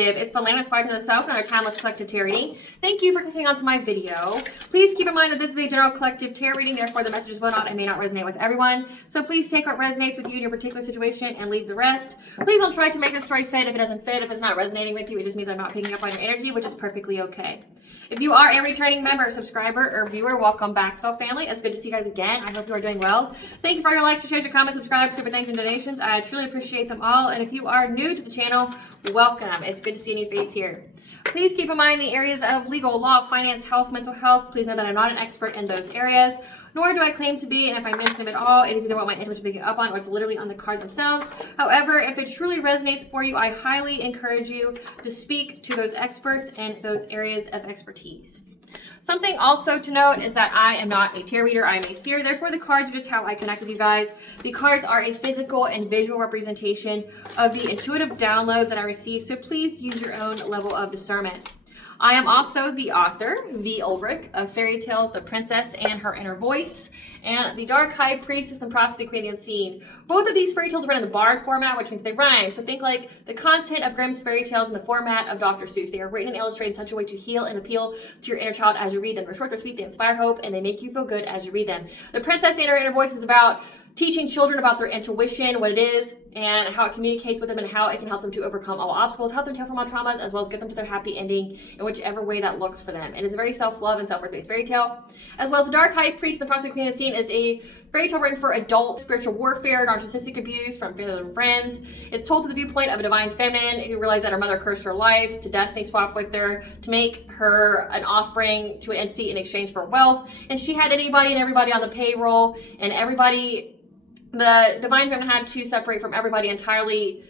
Collective. It's Backfired to the Self, another timeless collective tarot reading. Thank you for clicking onto my video. Please keep in mind that this is a general collective tarot reading, therefore the messages will not and may not resonate with everyone. So please take what resonates with you in your particular situation and leave the rest. Please don't try to make the story fit if it doesn't fit. If it's not resonating with you, it just means I'm not picking up on your energy, which is perfectly okay. If you are a returning member, subscriber, or viewer, welcome back, Soul Family. It's good to see you guys again. I hope you are doing well. Thank you for your likes, your shares, your comments, subscribe, super thanks, and donations. I truly appreciate them all. And if you are new to the channel, welcome. It's good to see a new face here. Please keep in mind the areas of legal, law, finance, health, mental health. Please know that I'm not an expert in those areas, nor do I claim to be, and if I mention them at all, it is either what my intuition is picking up on or it's literally on the cards themselves. However, if it truly resonates for you, I highly encourage you to speak to those experts in those areas of expertise. Something also to note is that I am not a tarot reader, I am a seer, therefore the cards are just how I connect with you guys. The cards are a physical and visual representation of the intuitive downloads that I receive, so please use your own level of discernment. I am also the author, V. Ulrich, of Fairy Tales, The Princess and Her Inner Voice, and The Dark High Priestess and Prophecy, the Queen of the Unseen. Both of these fairy tales are written in the bard format, which means they rhyme. So think like the content of Grimm's fairy tales in the format of Dr. Seuss. They are written and illustrated in such a way to heal and appeal to your inner child as you read them. They're short, they're sweet, they inspire hope, and they make you feel good as you read them. The Princess and Her Inner Voice is about teaching children about their intuition, what it is, and how it communicates with them, and how it can help them to overcome all obstacles, help them heal from all traumas, as well as get them to their happy ending in whichever way that looks for them. It is a very self-love and self-worth-based fairy tale. As well as The Dark High Priest and the Prophecy, Queen of the Unseen is a fairy tale written for adult spiritual warfare, narcissistic abuse from family and friends. It's told to the viewpoint of a divine feminine who realized that her mother cursed her life, to destiny swap with her, to make her an offering to an entity in exchange for wealth. And she had anybody and everybody on the payroll, and the divine feminine had to separate from everybody entirely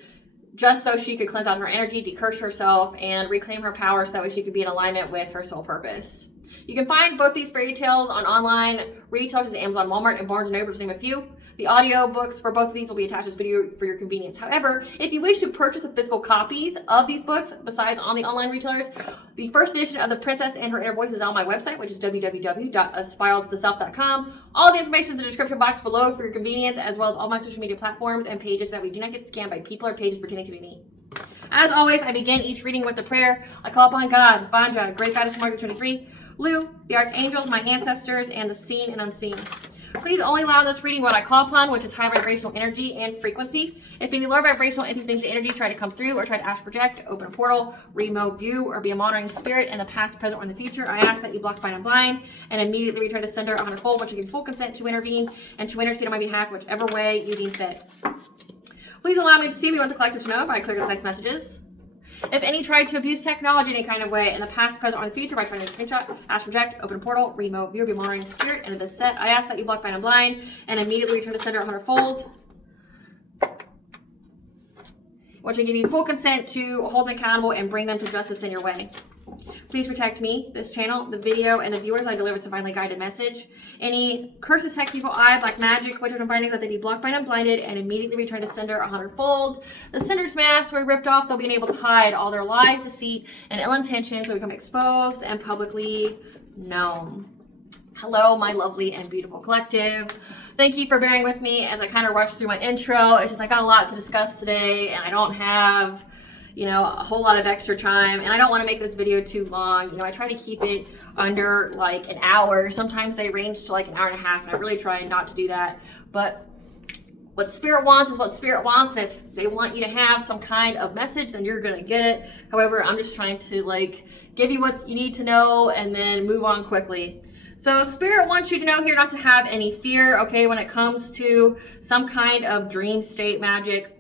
just so she could cleanse out her energy, decurse herself, and reclaim her power so that way she could be in alignment with her soul purpose. You can find both these fairy tales on online retailers such as Amazon, Walmart, and Barnes & Noble, to name a few. The audio books for both of these will be attached to this video for your convenience. However, if you wish to purchase the physical copies of these books, besides on the online retailers, the first edition of The Princess and Her Inner Voice is on my website, which is www.aspiraltotheself.com. All the information is in the description box below for your convenience, as well as all my social media platforms and pages, so that we do not get scammed by people or pages pretending to be me. As always, I begin each reading with a prayer. I call upon God, Banja, Great Goddess Margaret 23, Lu, the archangels, my ancestors, and the seen and unseen. Please only allow this reading what I call upon, which is high vibrational energy and frequency. If any lower vibrational entities, things, energy try to come through or try to astral project, open a portal, remote view, or be a monitoring spirit in the past, present, or in the future, I ask that you block, bind, and blind, and immediately return to sender 100-fold, which you give full consent to intervene and to intercede on my behalf, whichever way you deem fit. Please allow me to see what you want the collective to know by clear, concise messages. If any tried to abuse technology in any kind of way in the past, present, or in the future by trying to screenshot, astral project, open a portal, remote view, or be a monitoring spirit into this set, I ask that you block, bind, and blind, and immediately return to sender 100-fold, which will give you full consent to hold them accountable and bring them to justice in your way. Please protect me, this channel, the video, and the viewers. I deliver this divinely guided message. Any curses, hex, evil eye, black magic, witches, and bindings, that they be blocked, bind, and blinded, and immediately return to sender 100-fold. The sender's masks were ripped off. They'll be unable to hide all their lies, deceit, and ill intentions will become exposed and publicly known. Hello, my lovely and beautiful collective. Thank you for bearing with me as I kind of rush through my intro. It's just I got a lot to discuss today, and I don't have a whole lot of extra time, and I don't want to make this video too long. I try to keep it under like an hour. Sometimes they range to like an hour and a half, and I really try not to do that. But what Spirit wants is what Spirit wants, and if they want you to have some kind of message, then you're gonna get it. However, I'm just trying to give you what you need to know and then move on quickly. So Spirit wants you to know here not to have any fear, okay, when it comes to some kind of dream state magic.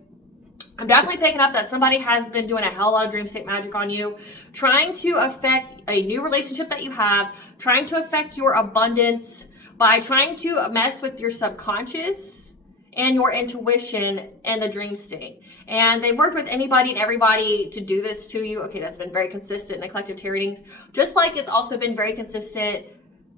I'm definitely picking up that somebody has been doing a hell of a lot of dream state magic on you, trying to affect a new relationship that you have, trying to affect your abundance by trying to mess with your subconscious and your intuition and the dream state. And they've worked with anybody and everybody to do this to you. Okay, that's been very consistent in the collective tarot readings, just like it's also been very consistent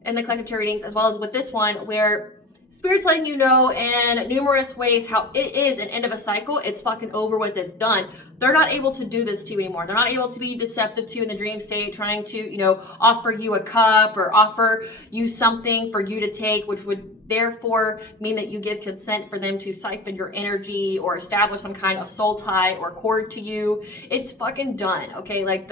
in the collective tarot readings, as well as with this one, where Spirit's letting you know in numerous ways how it is an end of a cycle. It's fucking over with. It's done. They're not able to do this to you anymore. They're not able to be deceptive to you in the dream state, trying to, offer you a cup or offer you something for you to take, which would therefore mean that you give consent for them to siphon your energy or establish some kind of soul tie or cord to you. It's fucking done, okay? Like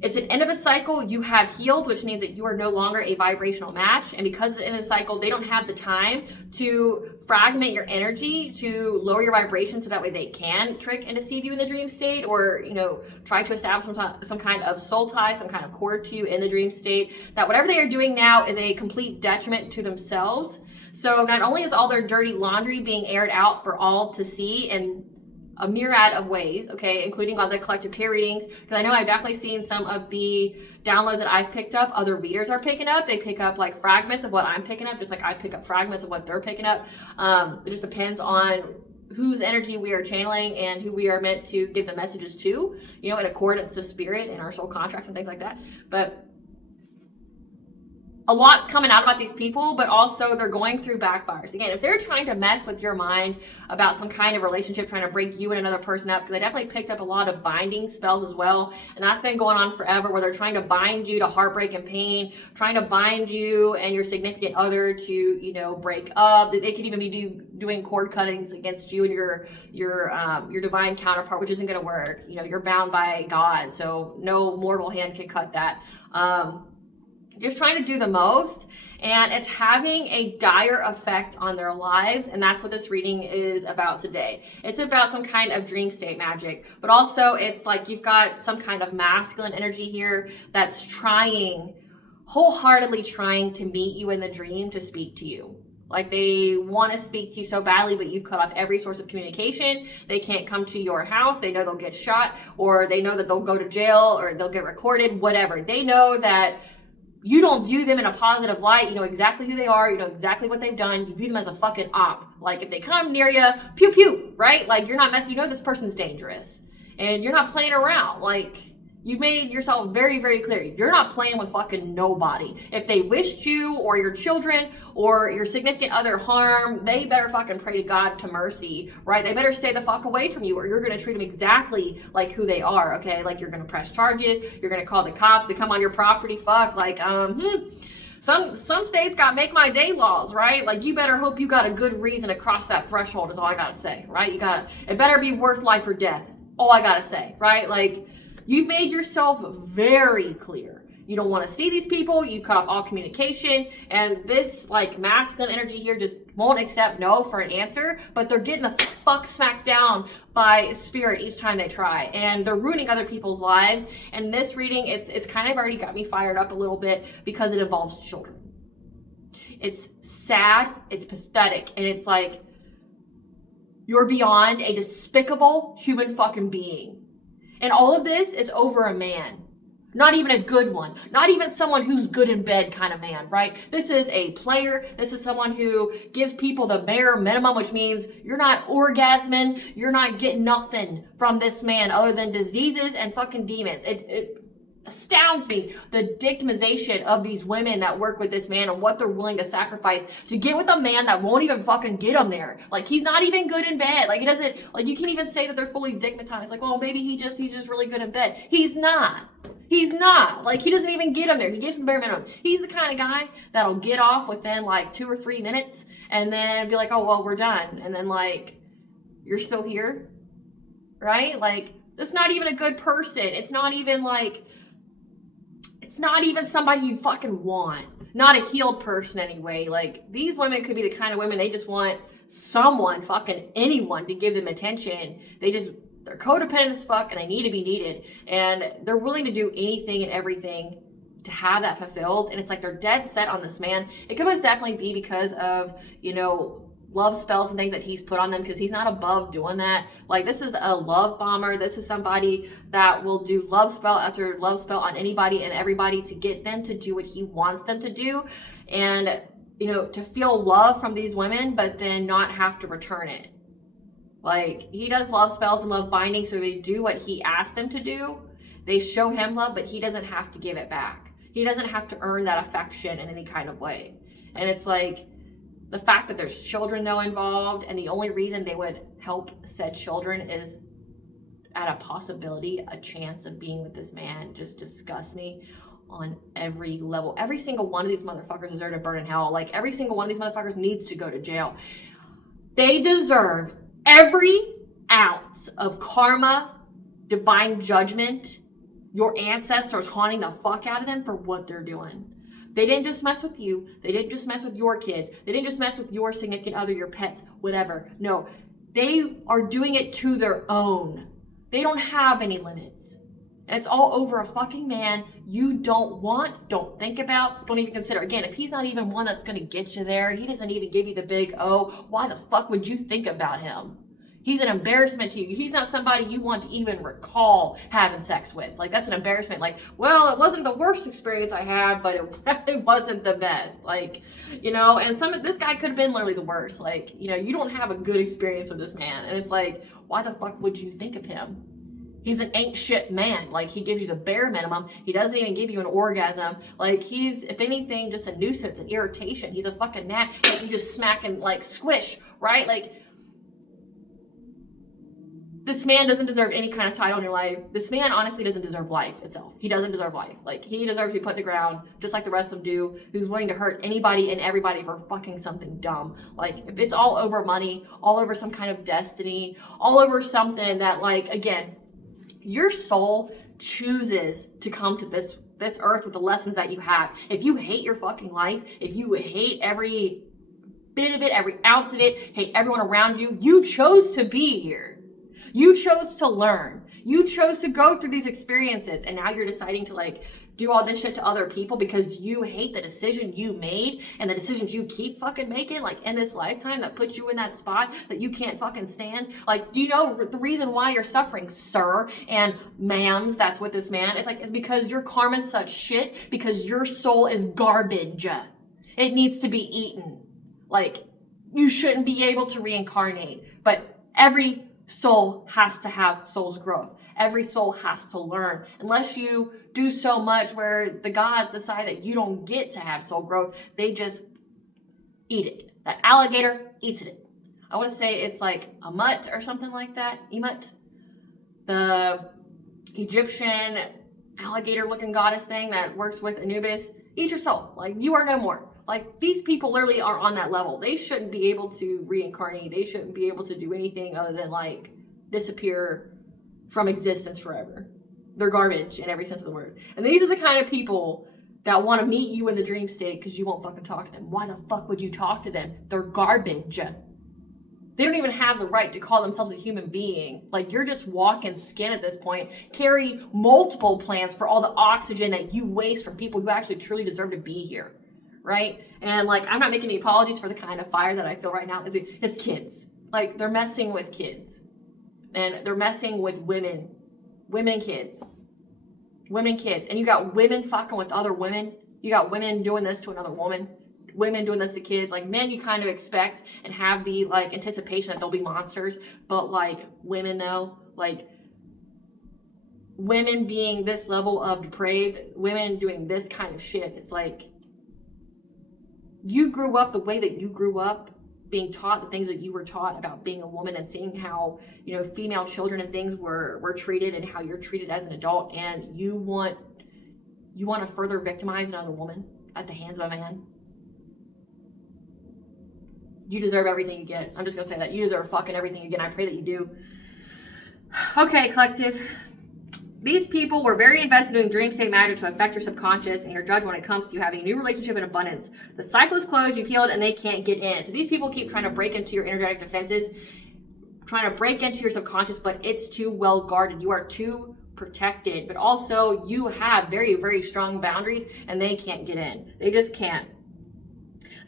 it's an end of a cycle. You have healed, which means that you are no longer a vibrational match. And because it's the end of the cycle, they don't have the time to fragment your energy to lower your vibration so that way they can trick and deceive you in the dream state, or, you know, try to establish some kind of soul tie, some kind of cord to you in the dream state. That whatever they are doing now is a complete detriment to themselves. So not only is all their dirty laundry being aired out for all to see, and a myriad of ways, okay, including all the collective tarot readings, because I know I've definitely seen some of the downloads that I've picked up, other readers are picking up. They pick up like fragments of what I'm picking up, just like I pick up fragments of what they're picking up. It just depends on whose energy we are channeling and who we are meant to give the messages to, you know, in accordance to spirit and our soul contracts and things like that. But a lot's coming out about these people, but also they're going through backfires. Again, if they're trying to mess with your mind about some kind of relationship, trying to break you and another person up, because I definitely picked up a lot of binding spells as well, and that's been going on forever, where they're trying to bind you to heartbreak and pain, trying to bind you and your significant other to, you know, break up. They could even be doing cord cuttings against you and your divine counterpart, which isn't going to work. You know, you're bound by God, so no mortal hand can cut that. Just trying to do the most, and it's having a dire effect on their lives, and that's what this reading is about today. It's about some kind of dream state magic, but also it's like you've got some kind of masculine energy here that's wholeheartedly trying to meet you in the dream to speak to you. Like they want to speak to you so badly, but you've cut off every source of communication. They can't come to your house. They know they'll get shot, or they know that they'll go to jail, or they'll get recorded, whatever. They know that you don't view them in a positive light. You know exactly who they are. You know exactly what they've done. You view them as a fucking op. Like if they come near you, pew pew, right? Like you're not messing. You know this person's dangerous, and you're not playing around. Like you've made yourself very, very clear. You're not playing with fucking nobody. If they wished you or your children or your significant other harm, they better fucking pray to God to mercy, right? They better stay the fuck away from you, or you're gonna treat them exactly like who they are, okay? Like you're gonna press charges, you're gonna call the cops, they come on your property, fuck, like, some states got make my day laws, right? Like you better hope you got a good reason to cross that threshold is all I gotta say, right? It better be worth life or death, all I gotta say, right? Like, you've made yourself very clear. You don't want to see these people. You cut off all communication. And this like masculine energy here just won't accept no for an answer. But they're getting the fuck smacked down by spirit each time they try. And they're ruining other people's lives. And this reading, it's kind of already got me fired up a little bit because it involves children. It's sad. It's pathetic. And it's like you're beyond a despicable human fucking being. And all of this is over a man. Not even a good one. Not even someone who's good in bed kind of man, right? This is a player. This is someone who gives people the bare minimum, which means you're not orgasming. You're not getting nothing from this man other than diseases and fucking demons. It astounds me, the victimization of these women that work with this man and what they're willing to sacrifice to get with a man that won't even fucking get them there. Like he's not even good in bed. Like he doesn't, like you can't even say that they're fully digmatized. Like, well, maybe he's just really good in bed. He's not. Like he doesn't even get them there. He gives them bare minimum. He's the kind of guy that'll get off within like 2 or 3 minutes and then be like, oh, well, we're done. And then like, you're still here, right? Like that's not even a good person. It's not even somebody you fucking want. Not a healed person anyway. Like, these women could be the kind of women they just want someone, fucking anyone, to give them attention. They're codependent as fuck and they need to be needed. And they're willing to do anything and everything to have that fulfilled. And it's like they're dead set on this man. It could most definitely be because of, you know, love spells and things that he's put on them, because he's not above doing that. Like this is a love bomber. This is somebody that will do love spell after love spell on anybody and everybody to get them to do what he wants them to do, and you know, to feel love from these women but then not have to return it. Like he does love spells and love binding, so they do what he asked them to do. They show him love, but he doesn't have to give it back. He doesn't have to earn that affection in any kind of way. And it's like the fact that there's children though involved, and the only reason they would help said children is at a possibility, a chance of being with this man, just disgusts me. on every level. Every single one of these motherfuckers deserve to burn in hell. Like, every single one of these motherfuckers needs to go to jail. They deserve every ounce of karma, divine judgment, your ancestors haunting the fuck out of them for what they're doing. They didn't just mess with you. They didn't just mess with your kids. They didn't just mess with your significant other, your pets, whatever. No, they are doing it to their own. They don't have any limits. And it's all over a fucking man you don't want, don't think about, don't even consider. Again, if he's not even one that's going to get you there, he doesn't even give you the big O, why the fuck would you think about him? He's an embarrassment to you. He's not somebody you want to even recall having sex with. Like, that's an embarrassment. Like, well, it wasn't the worst experience I had, but it wasn't the best. Like, you know, and this guy could have been literally the worst. Like, you know, you don't have a good experience with this man. And it's like, why the fuck would you think of him? He's an ain't shit man. Like, he gives you the bare minimum. He doesn't even give you an orgasm. Like, he's, if anything, just a nuisance, an irritation. He's a fucking gnat that you just smack and, like, squish, right? Like, this man doesn't deserve any kind of title in your life. This man honestly doesn't deserve life itself. He doesn't deserve life. Like, he deserves to be put in the ground, just like the rest of them do, who's willing to hurt anybody and everybody for fucking something dumb. Like, if it's all over money, all over some kind of destiny, all over something that, like, again, your soul chooses to come to this earth with the lessons that you have. If you hate your fucking life, if you hate every bit of it, every ounce of it, hate everyone around you, you chose to be here. You chose to learn. You chose to go through these experiences, and now you're deciding to, like, do all this shit to other people because you hate the decision you made and the decisions you keep fucking making, like, in this lifetime that puts you in that spot that you can't fucking stand. Like, do you know the reason why you're suffering, sir and ma'ams that's with this man? It's like, it's because your karma's such shit, because your soul is garbage. It needs to be eaten. Like, you shouldn't be able to reincarnate, but every soul has to have soul's growth. Every soul has to learn. Unless you do so much where the gods decide that you don't get to have soul growth, they just eat it. That alligator eats it. I want to say it's like a mutt or something like that. Emut. The Egyptian alligator-looking goddess thing that works with Anubis. Eat your soul. Like, you are no more. Like, these people literally are on that level. They shouldn't be able to reincarnate. They shouldn't be able to do anything other than, like, disappear from existence forever. They're garbage in every sense of the word. And these are the kind of people that want to meet you in the dream state because you won't fucking talk to them. Why the fuck would you talk to them? They're garbage. They don't even have the right to call themselves a human being. Like, you're just walking skin at this point. Carry multiple plants for all the oxygen that you waste from people who actually truly deserve to be here. Right? And, like, I'm not making any apologies for the kind of fire that I feel right now. It's kids. Like, they're messing with kids. And they're messing with women. Women kids. And you got women fucking with other women. You got women doing this to another woman. Women doing this to kids. Like, men you kind of expect and have the, like, anticipation that they'll be monsters. But, like, women, though, like, women being this level of depraved, women doing this kind of shit, it's like, you grew up the way that you grew up, being taught the things that you were taught about being a woman and seeing how, you know, female children and things were treated and how you're treated as an adult, and you want to further victimize another woman at the hands of a man. You deserve everything you get. I'm just going to say that. You deserve fucking everything you get, and I pray that you do. Okay, collective. These people were very invested in dream state magic to affect your subconscious and your judgment when it comes to you having a new relationship in abundance. The cycle is closed, you've healed, and they can't get in. So these people keep trying to break into your energetic defenses, trying to break into your subconscious, but it's too well guarded. You are too protected, but also you have very, very strong boundaries, and they can't get in. They just can't.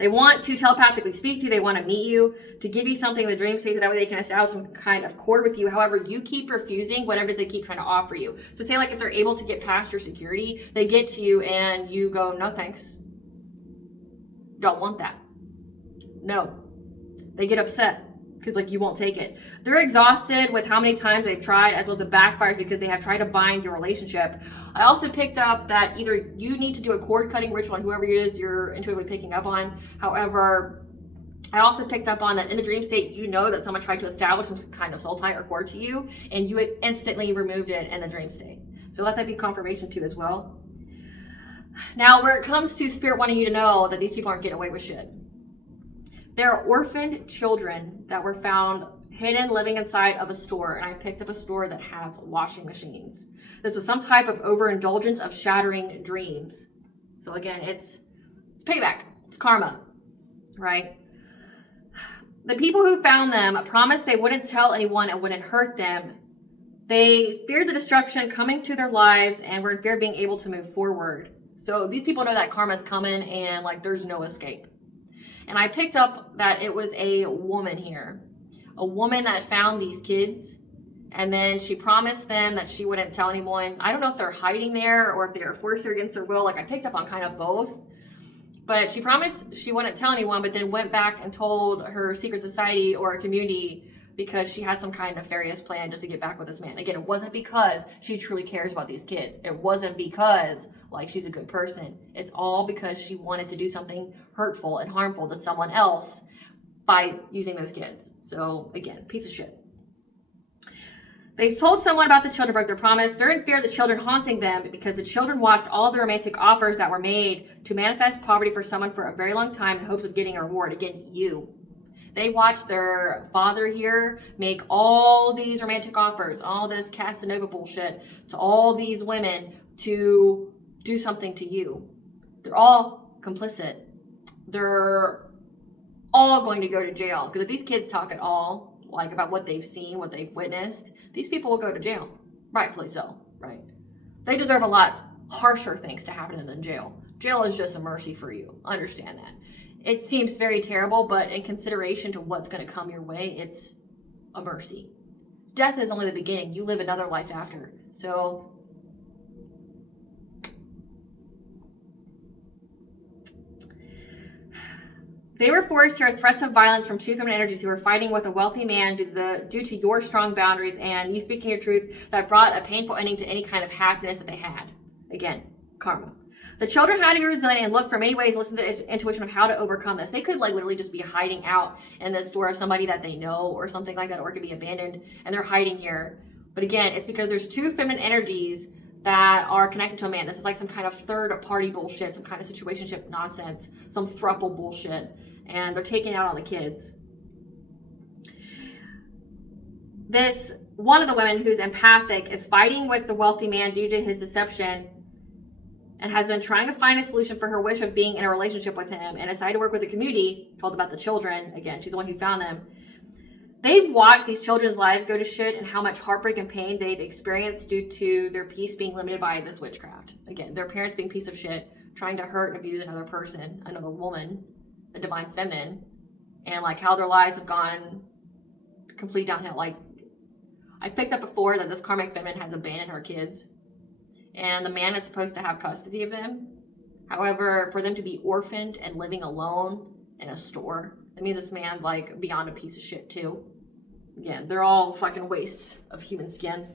They want to telepathically speak to you. They want to meet you, to give you something in the dream state so that way they can establish some kind of accord with you. However, you keep refusing whatever it is they keep trying to offer you. So say, like, if they're able to get past your security, they get to you and you go, no thanks. Don't want that. No. They get upset because, like, you won't take it. They're exhausted with how many times they've tried, as well as the backfired, because they have tried to bind your relationship. I also picked up that either you need to do a cord cutting ritual on whoever it is you're intuitively picking up on. However, I also picked up on that in the dream state, you know that someone tried to establish some kind of soul tie or cord to you, and you instantly removed it in the dream state. So let that be confirmation too as well. Now, where it comes to Spirit wanting you to know that these people aren't getting away with shit. There are orphaned children that were found hidden living inside of a store, and I picked up a store that has washing machines. This was some type of overindulgence of shattering dreams. So again, it's payback. It's karma, right? The people who found them promised they wouldn't tell anyone and wouldn't hurt them. They feared the destruction coming to their lives and were in fear of being able to move forward. So these people know that karma's coming and like there's no escape. And I picked up that it was a woman here. A woman that found these kids, and then she promised them that she wouldn't tell anyone. I don't know if they're hiding there or if they are forced there against their will. Like, I picked up on kind of both. But she promised she wouldn't tell anyone, but then went back and told her secret society or a community because she had some kind of nefarious plan just to get back with this man. Again, it wasn't because she truly cares about these kids. It wasn't because, like, she's a good person. It's all because she wanted to do something hurtful and harmful to someone else by using those kids. So, again, piece of shit. They told someone about the children, broke their promise. They're in fear of the children haunting them because the children watched all the romantic offers that were made to manifest poverty for someone for a very long time in hopes of getting a reward. Again, you. They watched their father here make all these romantic offers, all this Casanova bullshit to all these women to do something to you. They're all complicit. They're all going to go to jail. Because if these kids talk at all, like about what they've seen, what they've witnessed, these people will go to jail. Rightfully so, right? They deserve a lot harsher things to happen than jail. Jail is just a mercy for you. Understand that. It seems very terrible, but in consideration to what's going to come your way, it's a mercy. Death is only the beginning. You live another life after. So they were forced to hear threats of violence from two feminine energies who were fighting with a wealthy man due to your strong boundaries and you speaking your truth that brought a painful ending to any kind of happiness that they had. Again, karma. The children had to be resilient and look for many ways, listen to the intuition of how to overcome this. They could like literally just be hiding out in the store of somebody that they know or something like that, or it could be abandoned and they're hiding here. But again, it's because there's two feminine energies that are connected to a man. This is like some kind of third party bullshit, some kind of situationship nonsense, some throuple bullshit. And they're taking out all the kids. This one of the women who's empathic is fighting with the wealthy man due to his deception and has been trying to find a solution for her wish of being in a relationship with him and decided to work with the community, told about the children. Again, she's the one who found them. They've watched these children's lives go to shit and how much heartbreak and pain they've experienced due to their peace being limited by this witchcraft. Again, their parents being a piece of shit, trying to hurt and abuse another person, another woman, a divine feminine, and like how their lives have gone complete downhill. Like, I picked up before that this karmic feminine has abandoned her kids and the man is supposed to have custody of them. However, for them to be orphaned and living alone in a store, that means this man's like beyond a piece of shit too. Again, they're all fucking wastes of human skin.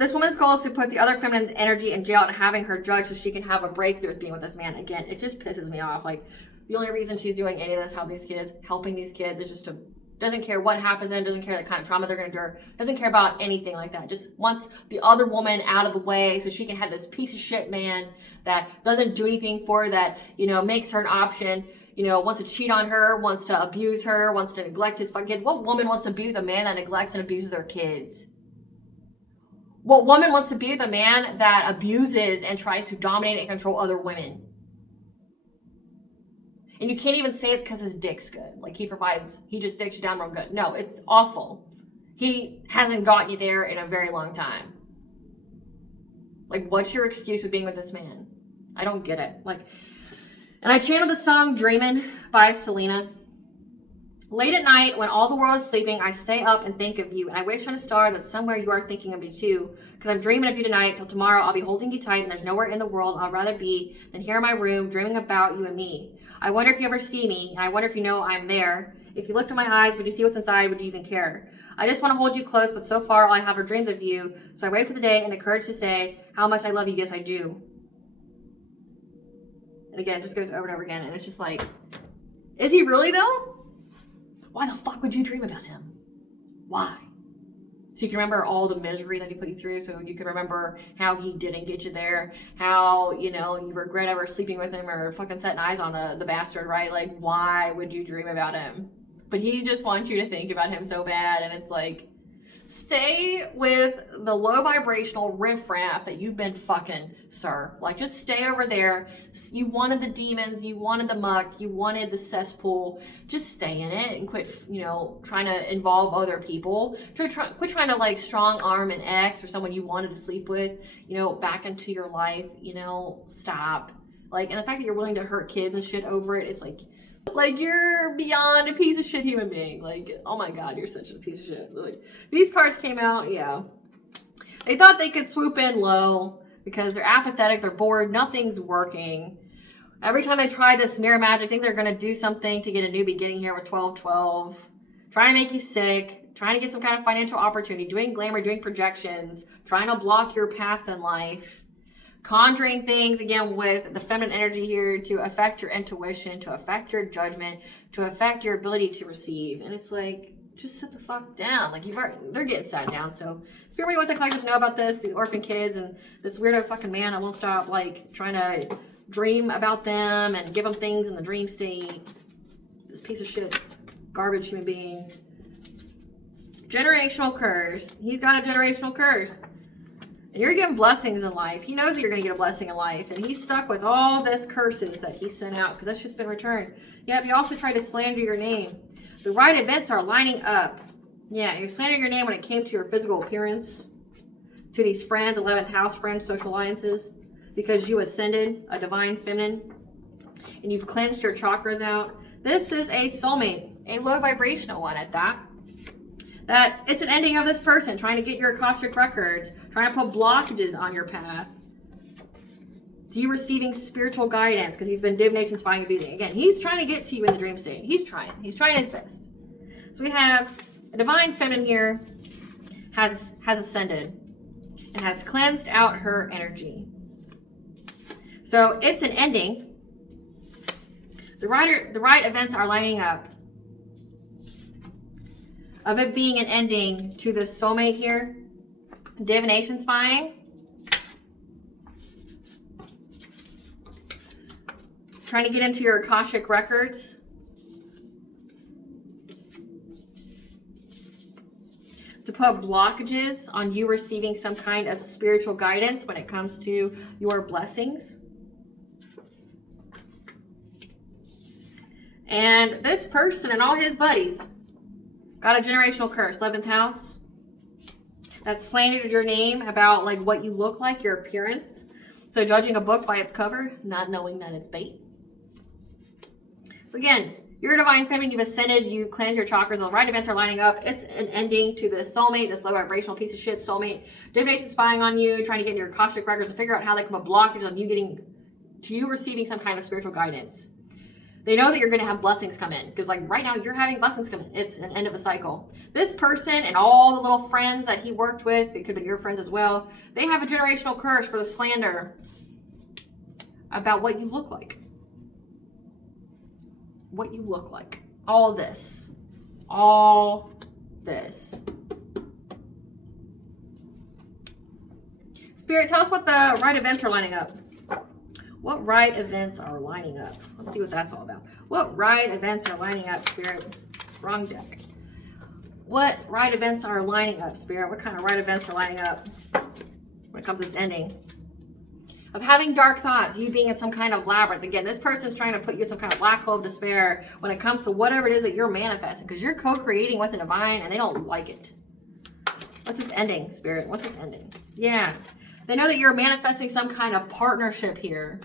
This woman's goal is to put the other feminine's energy in jail and having her judged so she can have a breakthrough with being with this man. Again, it just pisses me off. Like, the only reason she's doing any of this, helping these kids, is just to, doesn't care what happens to them, doesn't care the kind of trauma they're going to endure, doesn't care about anything like that. Just wants the other woman out of the way so she can have this piece of shit man that doesn't do anything for her, that, you know, makes her an option, you know, wants to cheat on her, wants to abuse her, wants to neglect his fucking kids. What woman wants to be with a man that neglects and abuses their kids? What woman wants to be the man that abuses and tries to dominate and control other women? And you can't even say it's because his dick's good. Like, he just dicks you down real good. No, it's awful. He hasn't gotten you there in a very long time. Like, what's your excuse with being with this man? I don't get it. Like, and I channeled the song Dreamin' by Selena. Late at night, when all the world is sleeping, I stay up and think of you. And I wish on a star that somewhere you are thinking of me too. Because I'm dreaming of you tonight. Till tomorrow, I'll be holding you tight. And there's nowhere in the world I'd rather be than here in my room, dreaming about you and me. I wonder if you ever see me. And I wonder if you know I'm there. If you looked in my eyes, would you see what's inside? Would you even care? I just want to hold you close. But so far, all I have are dreams of you. So I wait for the day and the courage to say how much I love you. Yes, I do. And again, it just goes over and over again. And it's just like, is he really though? Why the fuck would you dream about him? Why? So you can remember all the misery that he put you through. So you can remember how he didn't get you there. How, you know, you regret ever sleeping with him or fucking setting eyes on the bastard, right? Like, why would you dream about him? But he just wants you to think about him so bad. And it's like, stay with the low vibrational riffraff that you've been fucking, sir. Like, just stay over there. You wanted the demons, you wanted the muck, you wanted the cesspool. Just stay in it and quit, you know, trying to involve other people. Quit trying to, like, strong arm an ex or someone you wanted to sleep with, you know, back into your life. You know, stop. Like, and the fact that you're willing to hurt kids and shit over it, it's like you're beyond a piece of shit human being. Like, oh my God, you're such a piece of shit. Like, these cards came out, yeah. They thought they could swoop in low because they're apathetic, they're bored, nothing's working. Every time they try this mirror magic, think they're going to do something to get a new beginning here with 12-12. Trying to make you sick, trying to get some kind of financial opportunity, doing glamour, doing projections, trying to block your path in life. Conjuring things, again, with the feminine energy here to affect your intuition, to affect your judgment, to affect your ability to receive. And it's like, just sit the fuck down. Like, they're getting sat down. So if you really want the collective to know about this, these orphan kids and this weirdo fucking man, I won't stop, like, trying to dream about them and give them things in the dream state. This piece of shit, garbage human being. Generational curse. He's got a generational curse. And you're getting blessings in life. He knows that you're going to get a blessing in life. And he's stuck with all this curses that he sent out because that's just been returned. Yep, he also tried to slander your name. The right events are lining up. Yeah, you're slandering your name when it came to your physical appearance, to these friends, 11th house friends, social alliances, because you ascended a divine feminine and you've cleansed your chakras out. This is a soulmate, a low vibrational one at that. That it's an ending of this person trying to get your Akashic records, trying to put blockages on your path. To you receiving spiritual guidance because he's been divination, spying, and abusing. Again, he's trying to get to you in the dream state. He's trying his best. So we have a divine feminine here has ascended and has cleansed out her energy. So it's an ending. The right events are lining up. Of it being an ending to this soulmate here. Divination spying. Trying to get into your Akashic records. To put blockages on you receiving some kind of spiritual guidance when it comes to your blessings. And this person and all his buddies got a generational curse, 11th house. That slandered your name about like what you look like, your appearance. So judging a book by its cover, not knowing that it's bait. So again, you're a divine feminine, you've ascended, you cleanse your chakras, the right events are lining up. It's an ending to this soulmate, this low vibrational piece of shit soulmate. Divination spying on you, trying to get in your Akashic records and figure out how they can put blockages on you receiving some kind of spiritual guidance. They know that you're going to have blessings come in. Because like right now, you're having blessings come in. It's an end of a cycle. This person and all the little friends that he worked with, it could be your friends as well, they have a generational curse for the slander about what you look like. What you look like. All this. All this. Spirit, tell us what the right events are lining up. What right events are lining up? Let's see what that's all about. What right events are lining up, Spirit? Wrong deck. What right events are lining up, Spirit? What kind of right events are lining up when it comes to this ending? Of having dark thoughts, you being in some kind of labyrinth. Again, this person's trying to put you in some kind of black hole of despair when it comes to whatever it is that you're manifesting. Because you're co-creating with the divine and they don't like it. What's this ending, Spirit? What's this ending? Yeah. They know that you're manifesting some kind of partnership here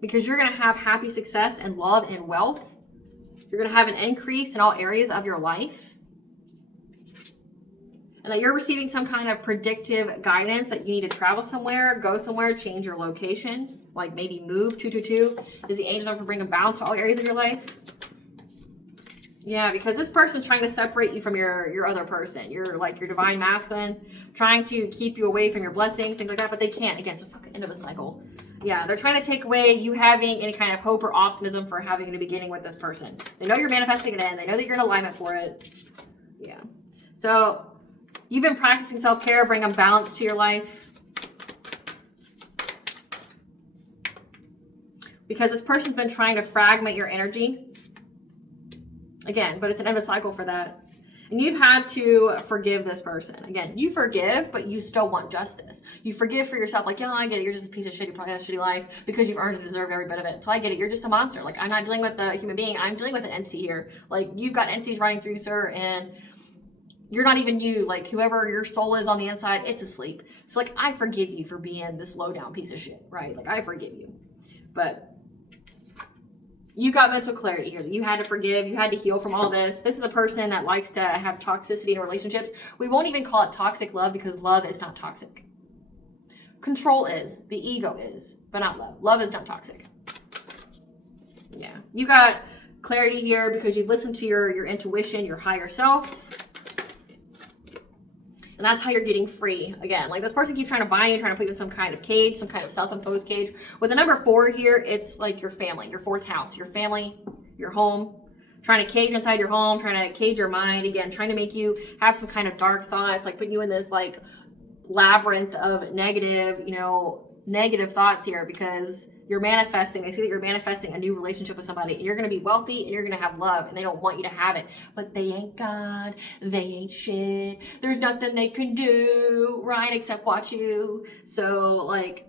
because you're going to have happy success and love and wealth. You're going to have an increase in all areas of your life. And that you're receiving some kind of predictive guidance that you need to travel somewhere, go somewhere, change your location, like maybe move 222. Is the angel ever bring a balance to all areas of your life? Yeah, because this person's trying to separate you from your other person. You're like your divine masculine, trying to keep you away from your blessings, things like that, but they can't. Again, it's a fucking end of a cycle. Yeah, they're trying to take away you having any kind of hope or optimism for having a beginning with this person. They know you're manifesting it in. They know that you're in alignment for it. Yeah. So You've been practicing self-care, bring a balance to your life. Because this person's been trying to fragment your energy. Again, but it's an end of cycle for that. And you've had to forgive this person. Again, you forgive, but you still want justice. You forgive for yourself, like, yeah, I get it. You're just a piece of shit. You probably had a shitty life because you've earned and deserved every bit of it. So I get it. You're just a monster. Like, I'm not dealing with a human being. I'm dealing with an entity here. Like, you've got entities running through you, sir, and you're not even you. Like, whoever your soul is on the inside, it's asleep. So, like, I forgive you for being this low-down piece of shit, right? Like, I forgive you. But you got mental clarity here that you had to forgive, you had to heal from all this. This is a person that likes to have toxicity in relationships. We won't even call it toxic love because love is not toxic. Control is, the ego is, but not love. Love is not toxic. Yeah, you got clarity here because you've listened to your intuition, your higher self. And that's how you're getting free. Again, like this person keeps trying to bind you, trying to put you in some kind of cage, some kind of self-imposed cage. With the number 4 here, it's like your family, your 4th house, your family, your home. Trying to cage inside your home, trying to cage your mind. Again, trying to make you have some kind of dark thoughts, like putting you in this like labyrinth of negative, negative thoughts here because you're manifesting. They see that you're manifesting a new relationship with somebody. And you're going to be wealthy and you're going to have love and they don't want you to have it. But they ain't God. They ain't shit. There's nothing they can do, right, except watch you. So, like,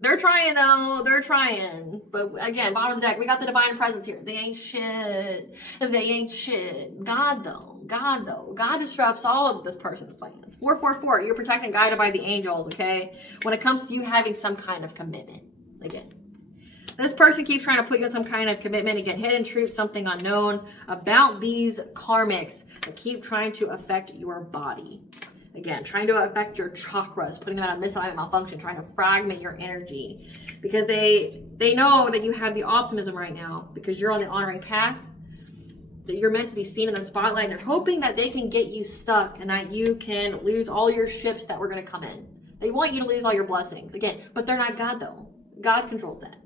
they're trying though. They're trying. But again, bottom of the deck, we got the divine presence here. They ain't shit. They ain't shit. God though. God disrupts all of this person's plans. 444, you're protected and guided by the angels, okay? When it comes to you having some kind of commitment. Again, this person keeps trying to put you in some kind of commitment. Again, hidden truth, something unknown about these karmics that keep trying to affect your body. Again, trying to affect your chakras, putting them on a misalignment, malfunction, trying to fragment your energy. Because they know that you have the optimism right now because you're on the honoring path, that you're meant to be seen in the spotlight, and they're hoping that they can get you stuck and that you can lose all your ships that were going to come in. They want you to lose all your blessings. Again, but they're not God though. God controls that.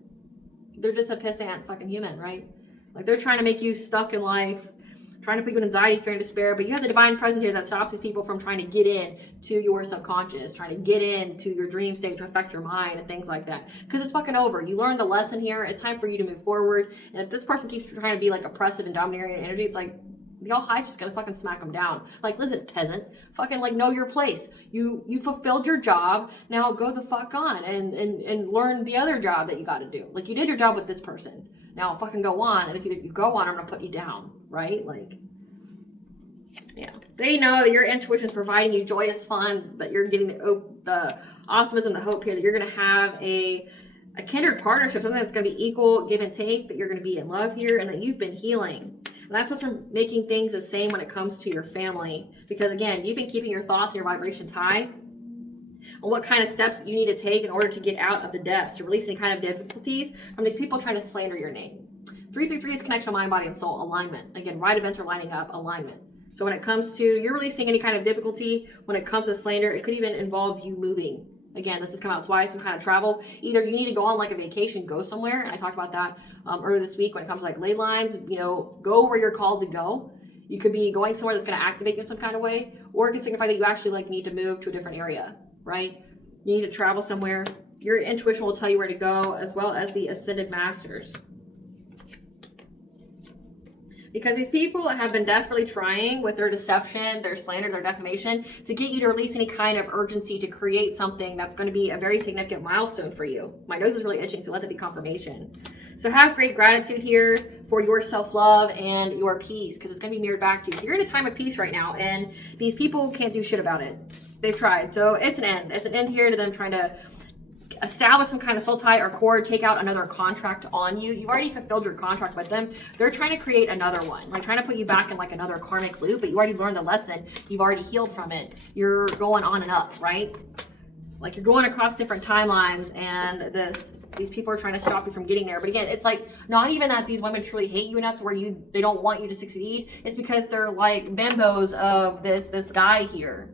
They're just a pissant fucking human, right? Like they're trying to make you stuck in life, trying to put you in anxiety, fear, and despair. But you have the divine presence here that stops these people from trying to get in to your subconscious, trying to get into your dream state to affect your mind and things like that. Because it's fucking over. You learned the lesson here. It's time for you to move forward. And if this person keeps trying to be like oppressive and domineering energy, it's like the all high's just gonna fucking smack them down. Like, listen, peasant, fucking like know your place. You fulfilled your job. Now go the fuck on and learn the other job that you got to do. Like you did your job with this person. Now fucking go on. And if you go on, I'm gonna put you down, right? Like, yeah, they know that your intuition is providing you joyous fun. That you're getting the optimism, the hope here. That you're gonna have a kindred partnership, something that's gonna be equal give and take. That you're gonna be in love here, and that you've been healing. And that's what's from making things the same when it comes to your family. Because again, you've been keeping your thoughts and your vibrations high on what kind of steps you need to take in order to get out of the depths, to release any kind of difficulties from these people trying to slander your name. 333 is connection of mind, body, and soul, alignment. Again, right events are lining up, alignment. So when it comes to you're releasing any kind of difficulty, when it comes to slander, it could even involve you moving. Again, this has come out twice, some kind of travel. Either you need to go on like a vacation, go somewhere, and I talked about that earlier this week when it comes to like ley lines, go where you're called to go. You could be going somewhere that's going to activate you in some kind of way, or it can signify that you actually like need to move to a different area, right? You need to travel somewhere. Your intuition will tell you where to go, as well as the ascended masters. Because these people have been desperately trying with their deception, their slander, their defamation to get you to release any kind of urgency to create something that's going to be a very significant milestone for you. My nose is really itching, so let that be confirmation. So have great gratitude here for your self-love and your peace, because it's going to be mirrored back to you. So you're in a time of peace right now, and these people can't do shit about it. They've tried. So it's an end. It's an end here to them trying to establish some kind of soul tie or cord, take out another contract on you. You've already fulfilled your contract with them. They're trying to create another one, like trying to put you back in like another karmic loop, but you already learned the lesson. You've already healed from it. You're going on and up, right? Like you're going across different timelines, and these people are trying to stop you from getting there. But again, it's like not even that these women truly hate you enough to where they don't want you to succeed. It's because they're like bimbos of this guy here.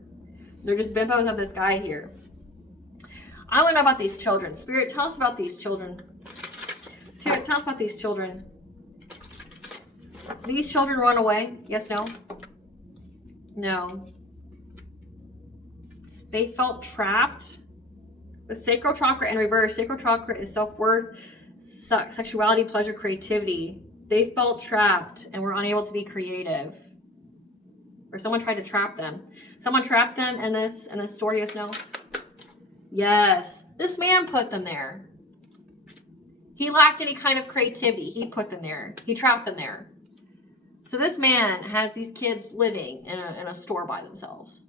They're just bimbos of this guy here. I want to know about these children. Spirit, tell us about these children. Spirit, tell us about these children. These children run away? Yes, no? No. They felt trapped. The sacral chakra in reverse. Sacral chakra is self-worth, sexuality, pleasure, creativity. They felt trapped and were unable to be creative. Or someone tried to trap them. Someone trapped them in this story, yes, no? Yes. This man put them there. He lacked any kind of creativity. He put them there. He trapped them there. So this man has these kids living in a store by themselves.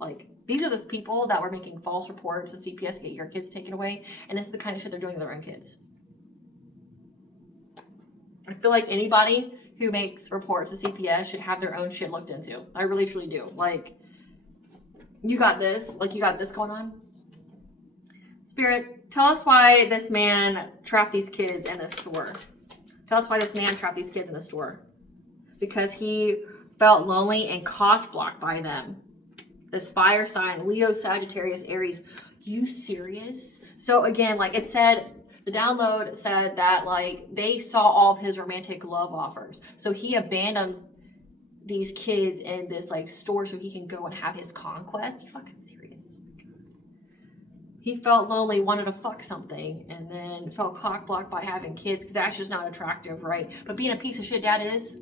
Like, these are the people that were making false reports to CPS to get your kids taken away. And this is the kind of shit they're doing to their own kids. I feel like anybody who makes reports to CPS should have their own shit looked into. I really, truly do. Like, you got this. Like, you got this going on. Spirit, tell us why this man trapped these kids in this store. Tell us why this man trapped these kids in the store. Because he felt lonely and cock-blocked by them. This fire sign, Leo, Sagittarius, Aries. You serious? So again, like it said, the download said that like they saw all of his romantic love offers. So he abandons these kids in this like store so he can go and have his conquest. You fucking serious? He felt lonely, wanted to fuck something, and then felt cock-blocked by having kids because that's just not attractive, right? But being a piece of shit dad is.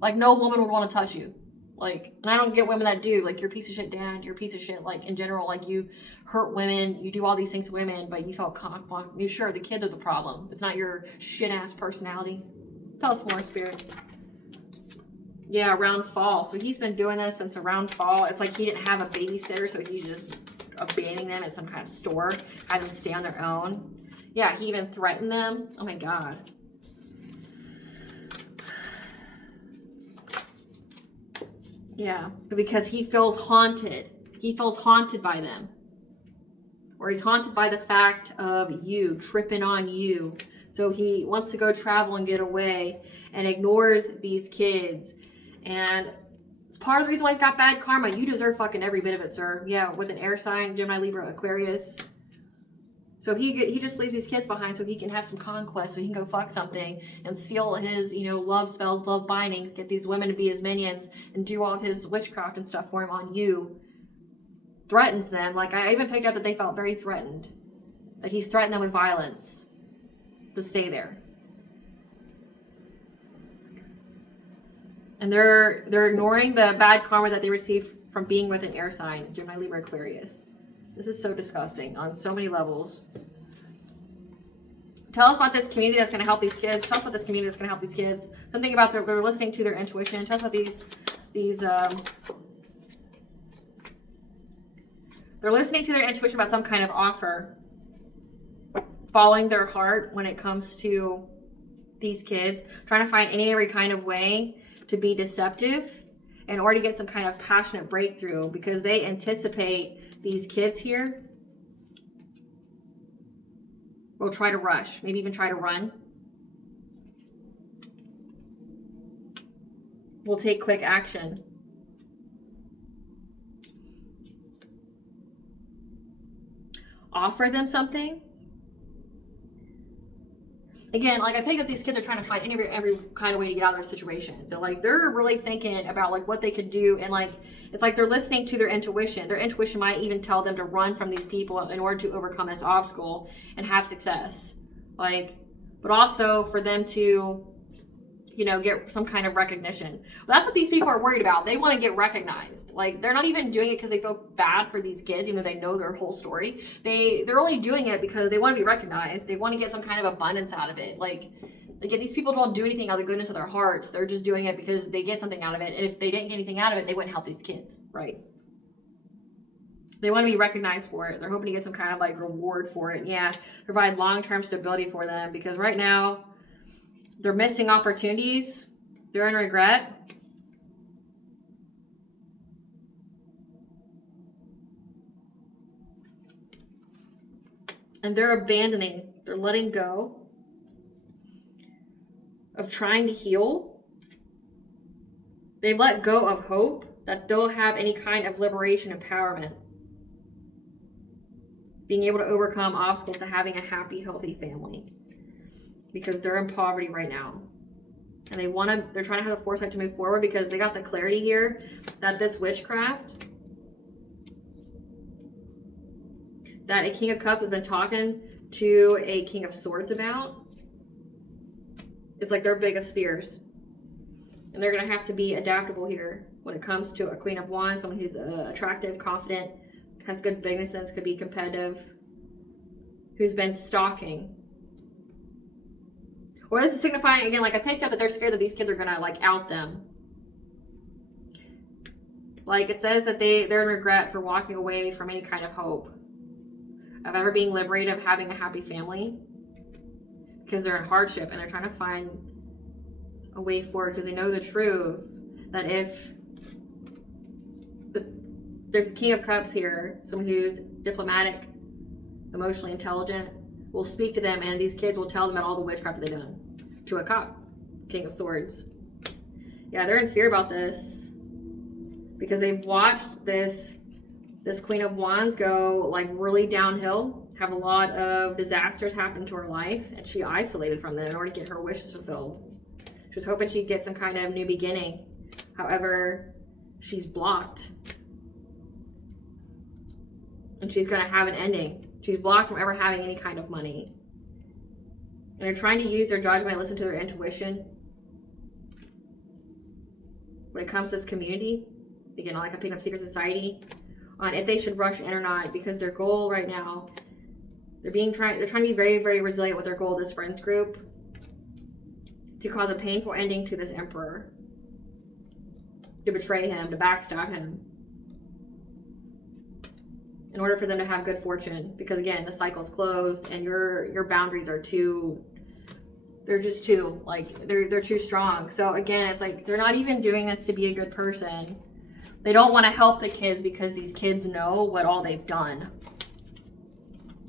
Like, no woman would want to touch you. Like, and I don't get women that do. Like, you're a piece of shit dad. You're a piece of shit, like, in general. Like, you hurt women. You do all these things to women, but you felt cock-blocked. Sure, the kids are the problem. It's not your shit-ass personality. Tell us more, Spirit. Yeah, around fall. So he's been doing this since around fall. It's like he didn't have a babysitter, so he's just abandoning them at some kind of store, having them stay on their own. Yeah, he even threatened them. Oh, my God. Yeah, because he feels haunted. He feels haunted by them. Or he's haunted by the fact of you, tripping on you. So he wants to go travel and get away and ignores these kids. And it's part of the reason why he's got bad karma. You deserve fucking every bit of it, sir. Yeah, with an air sign, Gemini, Libra, Aquarius. So he just leaves these kids behind so he can have some conquest, so he can go fuck something and seal his, love spells, love bindings, get these women to be his minions and do all of his witchcraft and stuff for him on you. Threatens them. Like, I even picked up that they felt very threatened. That he's threatened them with violence to stay there. And they're ignoring the bad karma that they received from being with an air sign, Gemini, Libra, Aquarius. This is so disgusting on so many levels. Tell us about this community that's going to help these kids. Tell us about this community that's going to help these kids. Something about they're listening to their intuition. Tell us about they're listening to their intuition about some kind of offer. Following their heart when it comes to these kids. Trying to find any and every kind of way to be deceptive in order to get some kind of passionate breakthrough because they anticipate these kids here will try to rush, maybe even try to run. Will take quick action. Offer them something. Again, like I picked up these kids are trying to find every kind of way to get out of their situation. So like they're really thinking about like what they could do, and like it's like they're listening to their intuition. Their intuition might even tell them to run from these people in order to overcome this obstacle and have success. Like, but also for them to, get some kind of recognition. Well, that's what these people are worried about. They want to get recognized. Like they're not even doing it because they feel bad for these kids, even though they know their whole story. They're only doing it because they want to be recognized. They want to get some kind of abundance out of it. Like these people don't do anything out of the goodness of their hearts. They're just doing it because they get something out of it. And if they didn't get anything out of it, they wouldn't help these kids, right? They want to be recognized for it. They're hoping to get some kind of like reward for it. Yeah, provide long-term stability for them because right now they're missing opportunities. They're in regret. And they're abandoning. They're letting go of trying to heal. They've let go of hope that they'll have any kind of liberation, empowerment. Being able to overcome obstacles to having a happy, healthy family. Because they're in poverty right now. And they're trying to have the foresight to move forward because they got the clarity here that this witchcraft that a King of Cups has been talking to a King of Swords about. It's like their biggest fears. And they're going to have to be adaptable here when it comes to a Queen of Wands, someone who's attractive, confident, has good business sense, could be competitive, who's been stalking. Or this is signifying, again, like I picked up that they're scared that these kids are going to like out them. Like it says that they're in regret for walking away from any kind of hope of ever being liberated, of having a happy family, because they're in hardship and they're trying to find a way forward because they know the truth that if there's a King of Cups here, someone who's diplomatic, emotionally intelligent, will speak to them, and these kids will tell them about all the witchcraft that they've done to a cop, King of Swords. Yeah, they're in fear about this because they've watched this Queen of Wands go like really downhill, have a lot of disasters happen to her life, and she isolated from them in order to get her wishes fulfilled. She was hoping she'd get some kind of new beginning. However, she's blocked. And she's going to have an ending. She's blocked from ever having any kind of money. And they're trying to use their judgment, listen to their intuition. When it comes to this community, again, like I'm picking up secret society, on if they should rush in or not, because their goal right now, they're trying to be very, very resilient with their goal, this friends group, to cause a painful ending to this emperor, to betray him, to backstab him, in order for them to have good fortune. Because again, the cycle's closed and your boundaries are they're just too, like, they're too strong. So again, it's like, they're not even doing this to be a good person. They don't want to help the kids because these kids know what all they've done.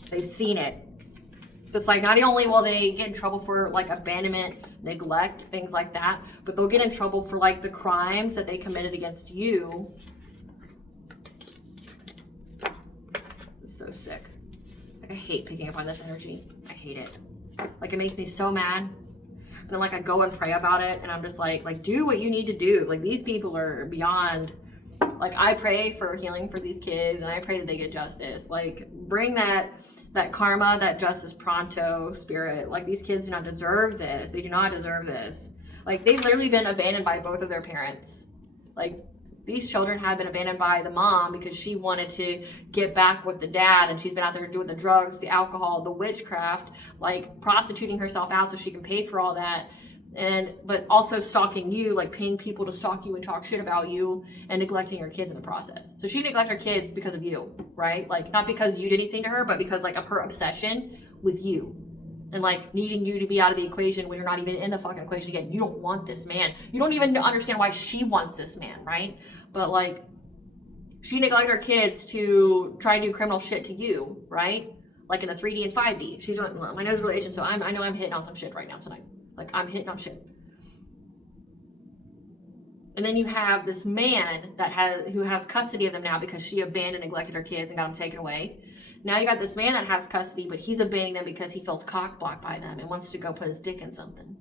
They've seen it. It's like, not only will they get in trouble for like abandonment, neglect, things like that, but they'll get in trouble for like the crimes that they committed against you. It's so sick. Like, I hate picking up on this energy. I hate it. Like, it makes me so mad. And then like I go and pray about it, and I'm just like do what you need to do. Like, these people are beyond. Like, I pray for healing for these kids, and I pray that they get justice. Like, bring that karma, that justice pronto spirit. Like, these kids do not deserve this. They do not deserve this. Like, they've literally been abandoned by both of their parents. Like, these children have been abandoned by the mom because she wanted to get back with the dad, and she's been out there doing the drugs, the alcohol, the witchcraft, like prostituting herself out so she can pay for all that. But also stalking you, like paying people to stalk you and talk shit about you, and neglecting your kids in the process. So she neglected her kids because of you, right? Like, not because you did anything to her, but because like of her obsession with you, and like needing you to be out of the equation when you're not even in the fucking equation. Again, you don't want this man. You don't even understand why she wants this man, right? But like, she neglected her kids to try to do criminal shit to you, right? Like in the 3D and 5D. She's doing, my nose is really itching, so I know I'm hitting on some shit right now tonight. Like, I'm hitting on shit. And then you have this man who has custody of them now because she abandoned, neglected her kids and got them taken away. Now you got this man that has custody, but he's abandoning them because he feels cock-blocked by them and wants to go put his dick in something.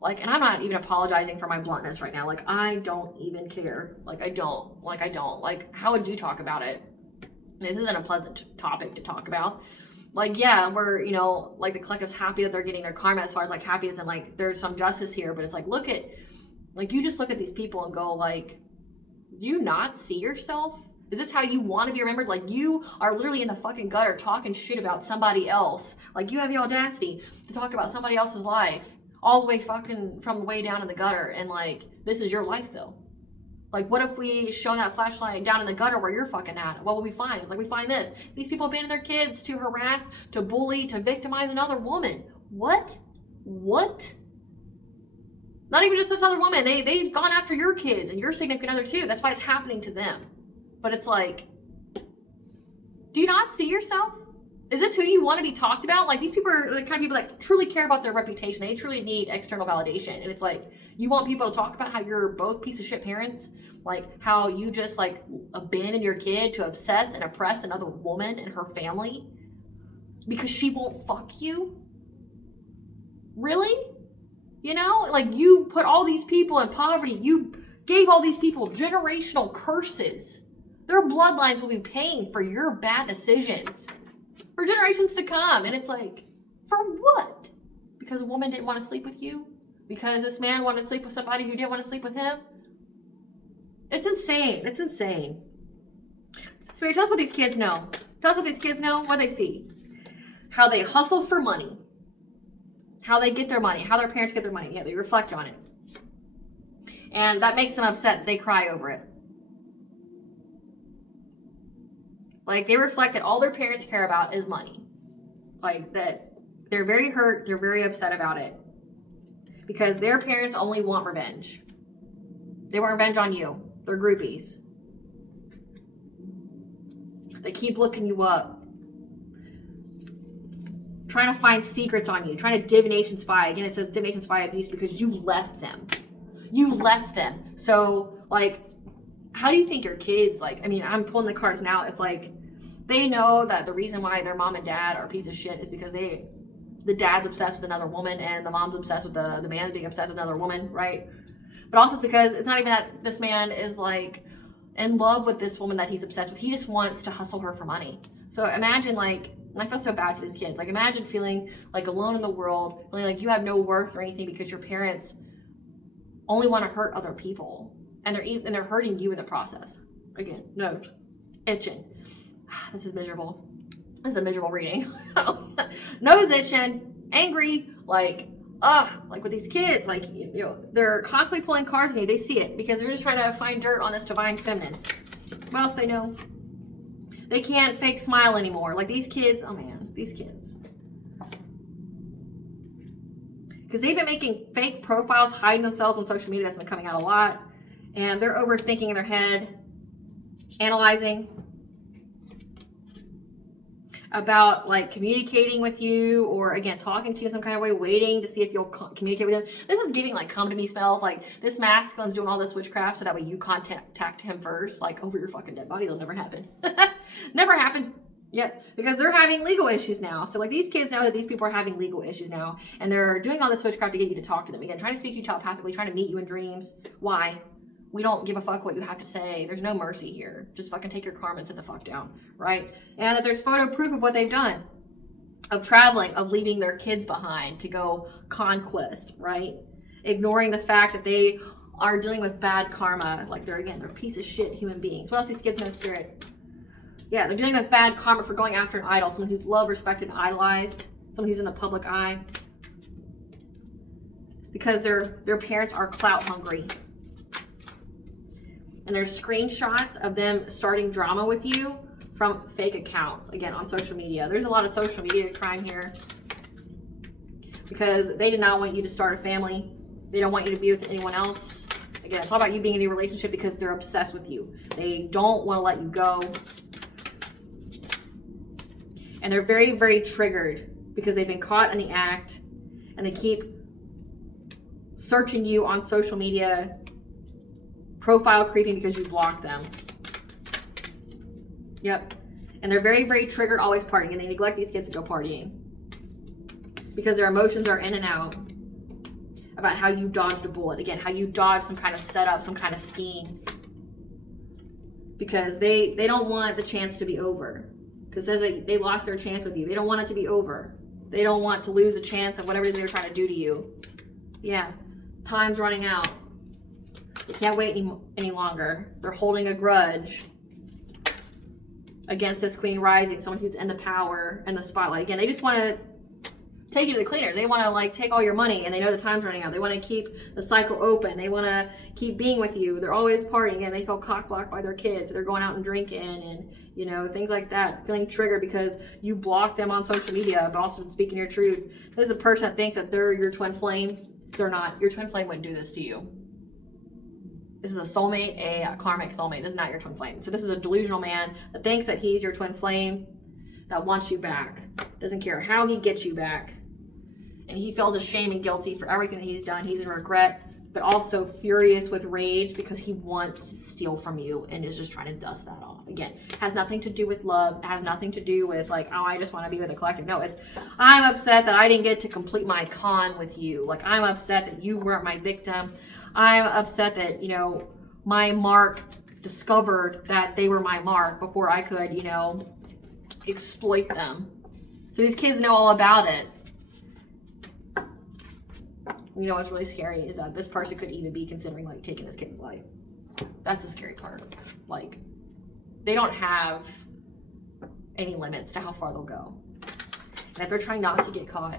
Like, and I'm not even apologizing for my bluntness right now. Like, I don't even care. Like, I don't. Like, how would you talk about it? This isn't a pleasant topic to talk about. Like, yeah, we're, like, the collective's happy that they're getting their karma, as far as like happy as in like there's some justice here, but it's like, you just look at these people and go like, do you not see yourself? Is this how you want to be remembered? Like, you are literally in the fucking gutter talking shit about somebody else. Like, you have the audacity to talk about somebody else's life all the way fucking from the way down in the gutter, and like, this is your life though. Like, what if we shone that flashlight down in the gutter where you're fucking at? What will we find? It's like, we find this. These people abandon their kids to harass, to bully, to victimize another woman. What? Not even just this other woman. They've gone after your kids and your significant other too. That's why it's happening to them. But it's like, do you not see yourself? Is this who you want to be talked about? Like, these people are the kind of people that truly care about their reputation. They truly need external validation. And it's like, you want people to talk about how you're both piece of shit parents? Like, how you just like abandon your kid to obsess and oppress another woman and her family because she won't fuck you? Really? Like, you put all these people in poverty. You gave all these people generational curses Their bloodlines will be paying for your bad decisions for generations to come. And it's like, for what? Because a woman didn't want to sleep with you? Because this man wanted to sleep with somebody who didn't want to sleep with him? It's insane. It's insane. Spirit, tell us what these kids know. Tell us what these kids know, what they see. How they hustle for money. How they get their money. How their parents get their money. Yeah, they reflect on it. And that makes them upset. They cry over it. Like, they reflect that all their parents care about is money. Like, that they're very hurt. They're very upset about it. Because their parents only want revenge. They want revenge on you. They're groupies. They keep looking you up. Trying to find secrets on you. Trying to divination spy. Again, it says divination spy abuse because you left them. You left them. So, like, how do you think your kids, like, I mean, I'm pulling the cards now. It's like, they know that the reason why their mom and dad are a piece of shit is because the dad's obsessed with another woman and the mom's obsessed with the man being obsessed with another woman, right? But also it's because it's not even that this man is, like, in love with this woman that he's obsessed with. He just wants to hustle her for money. So imagine, like, and I feel so bad for these kids. Like, imagine feeling, like, alone in the world, feeling like you have no worth or anything because your parents only want to hurt other people. And they're hurting you in the process. Again, no, itching. This is miserable. This is a miserable reading. Nose itching, angry, like, like with these kids, like, you know, they're constantly pulling cards on you. They see it because they're just trying to find dirt on this divine feminine. What else they know? They can't fake smile anymore. Like these kids, oh man, these kids. Because they've been making fake profiles, hiding themselves on social media. That's been coming out a lot. And they're overthinking in their head, analyzing about, like, communicating with you, or again talking to you in some kind of way, waiting to see if you'll communicate with them. This is giving, like, come to me spells. Like, this masculine's doing all this witchcraft so that way you contact him first, like, over your fucking dead body. It'll never happen. Never happen. Yep, because they're having legal issues now. So, like, these kids know that these people are having legal issues now, and they're doing all this witchcraft to get you to talk to them. Again, trying to speak to you telepathically, trying to meet you in dreams. Why? We don't give a fuck what you have to say. There's no mercy here. Just fucking take your karma and sit the fuck down, right? And that there's photo proof of what they've done. Of traveling, of leaving their kids behind to go conquest, right? Ignoring the fact that they are dealing with bad karma. Like, they're a piece of shit human beings. What else these kids know, Spirit? Yeah, they're dealing with bad karma for going after an idol. Someone who's loved, respected, and idolized. Someone who's in the public eye. Because their parents are clout hungry. And there's screenshots of them starting drama with you from fake accounts, again, on social media. There's a lot of social media crime here because they did not want you to start a family. They don't want you to be with anyone else. Again, it's all about you being in a relationship because they're obsessed with you. They don't want to let you go. And they're very, very triggered because they've been caught in the act and they keep searching you on social media, profile creeping because you blocked them. Yep. And they're very, very triggered, always partying. And they neglect these kids to go partying. Because their emotions are in and out. About how you dodged a bullet. Again, how you dodged some kind of setup, some kind of scheme. Because they don't want the chance to be over. Because they lost their chance with you. They don't want it to be over. They don't want to lose the chance of whatever it is they're trying to do to you. Yeah. Time's running out. They can't wait any longer. They're holding a grudge against this Queen Rising, someone who's in the power and the spotlight. Again, they just want to take you to the cleaners. They want to, like, take all your money, and they know the time's running out. They want to keep the cycle open. They want to keep being with you. They're always partying, and they feel cock-blocked by their kids. They're going out and drinking and, you know, things like that. Feeling triggered because you block them on social media, but also speaking your truth. This is a person that thinks that they're your twin flame. They're not. Your twin flame wouldn't do this to you. This is a soulmate, a karmic soulmate. This is not your twin flame. So this is a delusional man that thinks that he's your twin flame, that wants you back. Doesn't care how he gets you back. And he feels ashamed and guilty for everything that he's done. He's in regret, but also furious with rage because he wants to steal from you and is just trying to dust that off. Again, has nothing to do with love. It has nothing to do with, like, oh, I just want to be with a collective. No, it's, I'm upset that I didn't get to complete my con with you. Like, I'm upset that you weren't my victim. I'm upset that, you know, my mark discovered that they were my mark before I could, you know, exploit them. So these kids know all about it. You know what's really scary is that this person could even be considering like taking this kid's life. That's the scary part. Like, they don't have any limits to how far they'll go. And if they're trying not to get caught,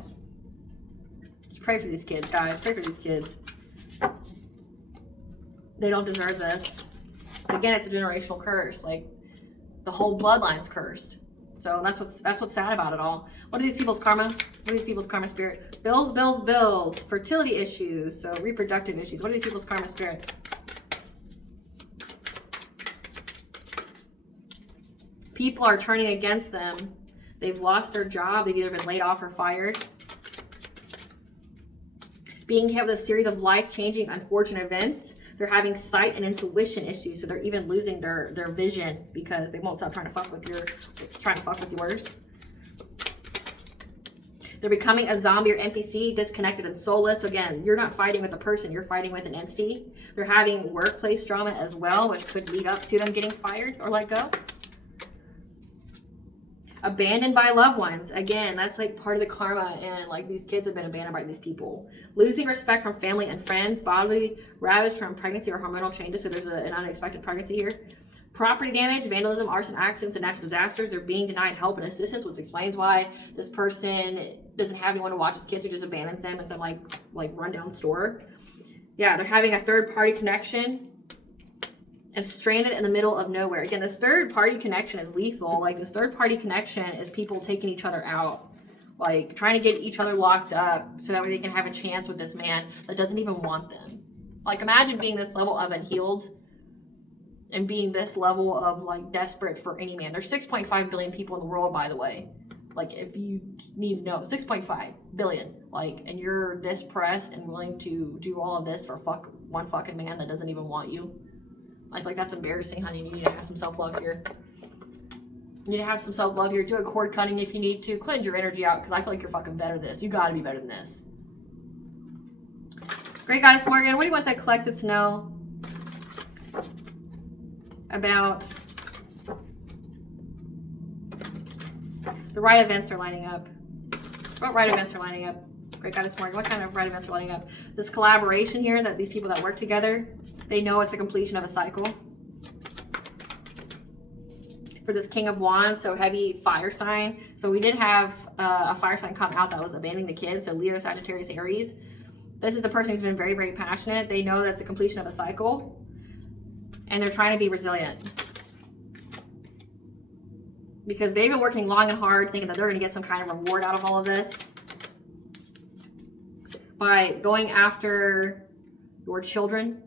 just pray for these kids, guys. Pray for these kids. They don't deserve this. Again, it's a generational curse. Like, the whole bloodline's cursed. So that's what's sad about it all. What are these people's karma? What are these people's karma spirit? Bills, bills, bills. Fertility issues. So reproductive issues. What are these people's karma spirit? People are turning against them. They've lost their job. They've either been laid off or fired. Being hit with a series of life-changing, unfortunate events. They're having sight and intuition issues, so they're even losing their vision because they won't stop trying to fuck with yours. They're becoming a zombie or NPC, disconnected and soulless. So again, you're not fighting with a person, you're fighting with an entity. They're having workplace drama as well, which could lead up to them getting fired or let go. Abandoned by loved ones. Again, that's like part of the karma, and like these kids have been abandoned by these people. Losing respect from family and friends. Bodily ravaged from pregnancy or hormonal changes. So there's an unexpected pregnancy here. Property damage, vandalism, arson, accidents, and natural disasters. They're being denied help and assistance, which explains why this person doesn't have anyone to watch his kids, who just abandons them in some like rundown store. Yeah, they're having a third party connection. And stranded in the middle of nowhere. Again, this third party connection is lethal. Like, this third party connection is people taking each other out. Like, trying to get each other locked up so that way they can have a chance with this man that doesn't even want them. Like, imagine being this level of unhealed and being this level of, like, desperate for any man. There's 6.5 billion people in the world, by the way. Like, if you need to know, 6.5 billion. Like, and you're this pressed and willing to do all of this for one fucking man that doesn't even want you. I feel like that's embarrassing, honey. You need to have some self-love here. You need to have some self-love here. Do a cord cutting if you need to. Cleanse your energy out, because I feel like you're fucking better than this. You gotta be better than this. Great Goddess Morgan, what do you want the collective to know about the right events are lining up? What right events are lining up? Great Goddess Morgan, what kind of right events are lining up? This collaboration here, that these people that work together, they know it's a completion of a cycle. For this King of Wands, so heavy fire sign. So we did have a fire sign come out that was abandoning the kids. So Leo, Sagittarius, Aries. This is the person who's been very, very passionate. They know that's a completion of a cycle. And they're trying to be resilient. Because they've been working long and hard thinking that they're going to get some kind of reward out of all of this. By going after your children.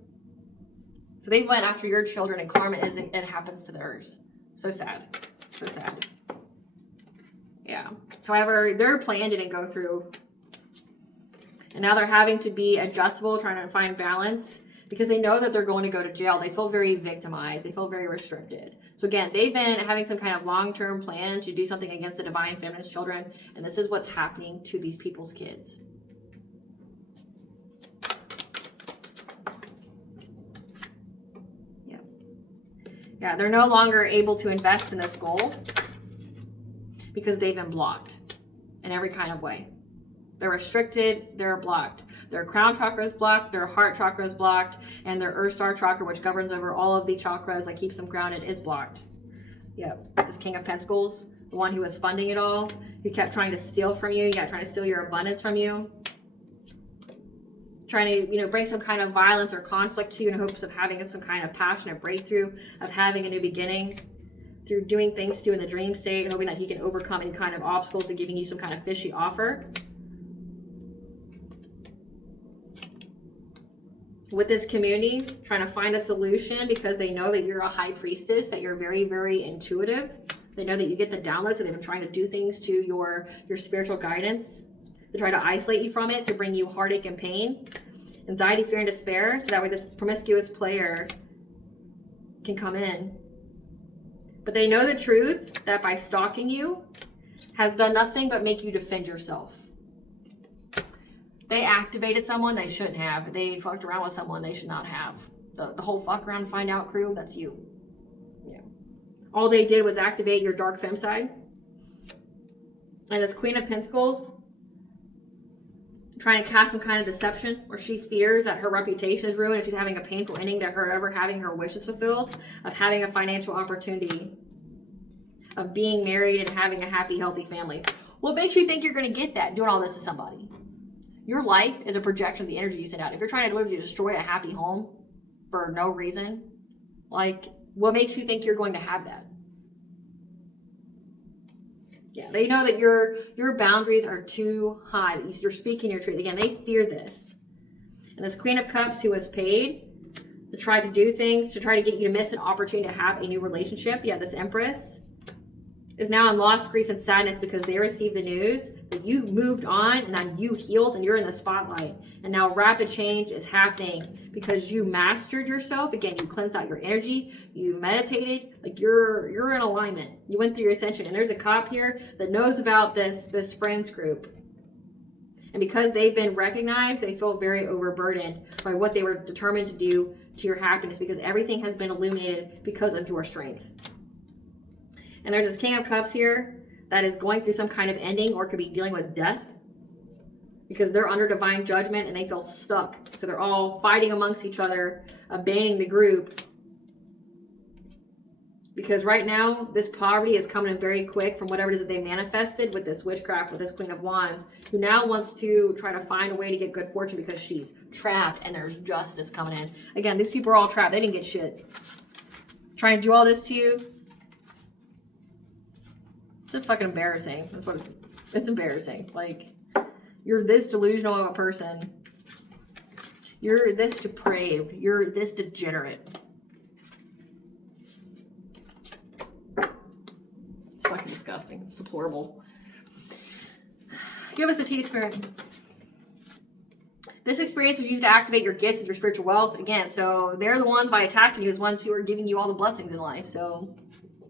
So they went after your children, and karma it happens to theirs. So sad. So sad. Yeah. However, their plan didn't go through. And now they're having to be adjustable, trying to find balance, because they know that they're going to go to jail. They feel very victimized. They feel very restricted. So again, they've been having some kind of long-term plan to do something against the divine feminine's children. And this is what's happening to these people's kids. Yeah, they're no longer able to invest in this goal because they've been blocked in every kind of way. They're restricted, they're blocked. Their crown chakra is blocked, their heart chakra is blocked, and their earth star chakra, which governs over all of the chakras that keeps them grounded, is blocked. Yep, this King of Pentacles, the one who was funding it all, who kept trying to steal from you, trying to steal your abundance from you. Trying to, bring some kind of violence or conflict to you in hopes of having some kind of passionate breakthrough, of having a new beginning, through doing things to you in the dream state, hoping that he can overcome any kind of obstacles and giving you some kind of fishy offer. With this community, trying to find a solution because they know that you're a high priestess, that you're very, very intuitive. They know that you get the downloads, so they've been trying to do things to your spiritual guidance. To try to isolate you from it, to bring you heartache and pain, anxiety, fear, and despair, so that way this promiscuous player can come in. But they know the truth that by stalking you has done nothing but make you defend yourself. They activated someone they shouldn't have. They fucked around with someone they should not have. the whole fuck around and find out crew, that's you. Yeah. All they did was activate your dark femme side. And this Queen of Pentacles, trying to cast some kind of deception where she fears that her reputation is ruined and she's having a painful ending to her ever having her wishes fulfilled, of having a financial opportunity, of being married and having a happy, healthy family. What makes you think you're going to get that doing all this to somebody? Your life is a projection of the energy you send out. If you're trying to literally destroy a happy home for no reason, like, what makes you think you're going to have that? Yeah, they know that your boundaries are too high. That you're speaking your truth. Again, they fear this. And this Queen of Cups, who was paid to try to do things, to try to get you to miss an opportunity to have a new relationship. Yeah, this Empress is now in loss, grief, and sadness because they received the news that you moved on and now you healed and you're in the spotlight. And now rapid change is happening because you mastered yourself. Again, you cleansed out your energy, you meditated, like you're in alignment. You went through your ascension. And there's a cop here that knows about this friends group. And because they've been recognized, they feel very overburdened by what they were determined to do to your happiness, because everything has been illuminated because of your strength. And there's this King of Cups here that is going through some kind of ending or could be dealing with death because they're under divine judgment and they feel stuck. So they're all fighting amongst each other, abandoning the group. Because right now, this poverty is coming in very quick from whatever it is that they manifested with this witchcraft, with this Queen of Wands, who now wants to try to find a way to get good fortune because she's trapped and there's justice coming in. Again, these people are all trapped. They didn't get shit. Trying to do all this to you. It's fucking embarrassing. That's what it's embarrassing. Like, you're this delusional of a person. You're this depraved. You're this degenerate. It's fucking disgusting. It's deplorable. Give us the tea, Spirit. This experience was used to activate your gifts and your spiritual wealth. Again, so they're the ones, by attacking you, is ones who are giving you all the blessings in life. So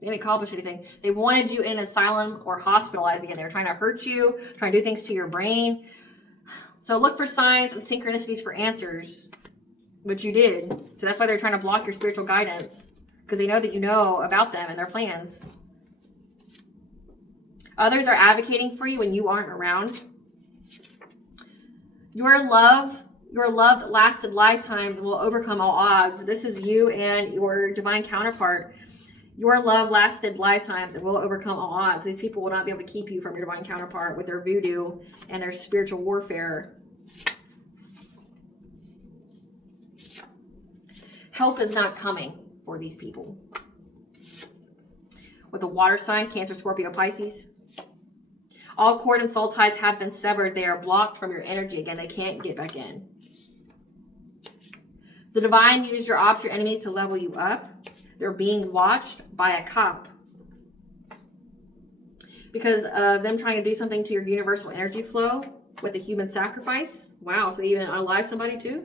they didn't accomplish anything. They wanted you in an asylum or hospitalized. Again, they were trying to hurt you, trying to do things to your brain. So look for signs and synchronicities for answers, which you did. So that's why they're trying to block your spiritual guidance, because they know that you know about them and their plans. Others are advocating for you when you aren't around. Your love that lasted lifetimes will overcome all odds. This is you and your divine counterpart. Your love lasted lifetimes and will overcome all odds. These people will not be able to keep you from your divine counterpart with their voodoo and their spiritual warfare. Help is not coming for these people. With a water sign, Cancer, Scorpio, Pisces. All cord and soul ties have been severed. They are blocked from your energy. Again, they can't get back in. The divine used your opposite enemies to level you up. They're being watched by a cop because of them trying to do something to your universal energy flow with a human sacrifice. Wow, so they even unalive somebody too?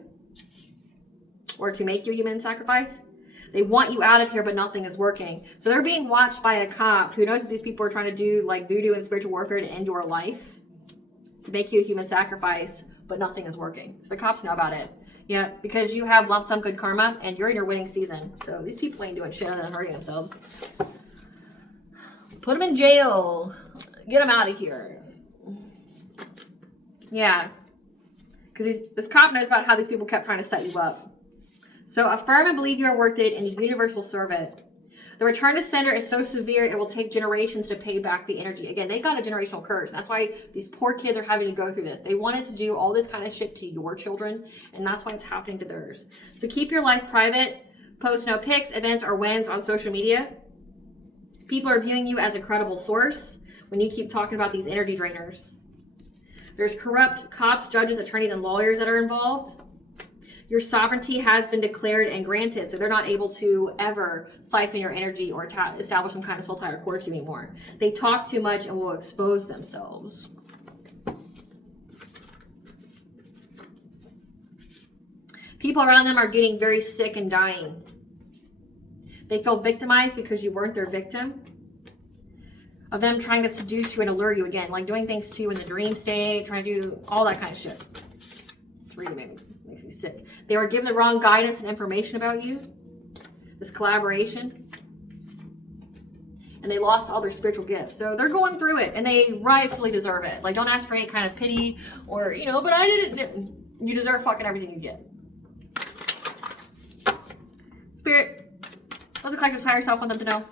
Or to make you a human sacrifice? They want you out of here, but nothing is working. So they're being watched by a cop who knows that these people are trying to do like voodoo and spiritual warfare to end your life, to make you a human sacrifice, but nothing is working. So the cops know about it. Yeah, because you have lump sum good karma and you're in your winning season. So these people ain't doing shit other than hurting themselves. Put them in jail. Get them out of here. Yeah. Because this cop knows about how these people kept trying to set you up. So affirm and believe you are worth it and a universal servant. The return to sender is so severe it will take generations to pay back the energy. Again, they got a generational curse. That's why these poor kids are having to go through this. They wanted to do all this kind of shit to your children, and that's why it's happening to theirs. So keep your life private. Post no pics, events, or wins on social media. People are viewing you as a credible source when you keep talking about these energy drainers. There's corrupt cops, judges, attorneys, and lawyers that are involved. Your sovereignty has been declared and granted, so they're not able to ever siphon your energy or establish some kind of soul tie or cord to you anymore. They talk too much and will expose themselves. People around them are getting very sick and dying. They feel victimized because you weren't their victim. Of them trying to seduce you and allure you again, like doing things to you in the dream state, trying to do all that kind of shit. Reading makes me sick. They were given the wrong guidance and information about you. This collaboration. And they lost all their spiritual gifts. So they're going through it, and they rightfully deserve it. Like, don't ask for any kind of pity or, you know, but I didn't. You deserve fucking everything you get. Spirit, what's the collective's higher self want them to know?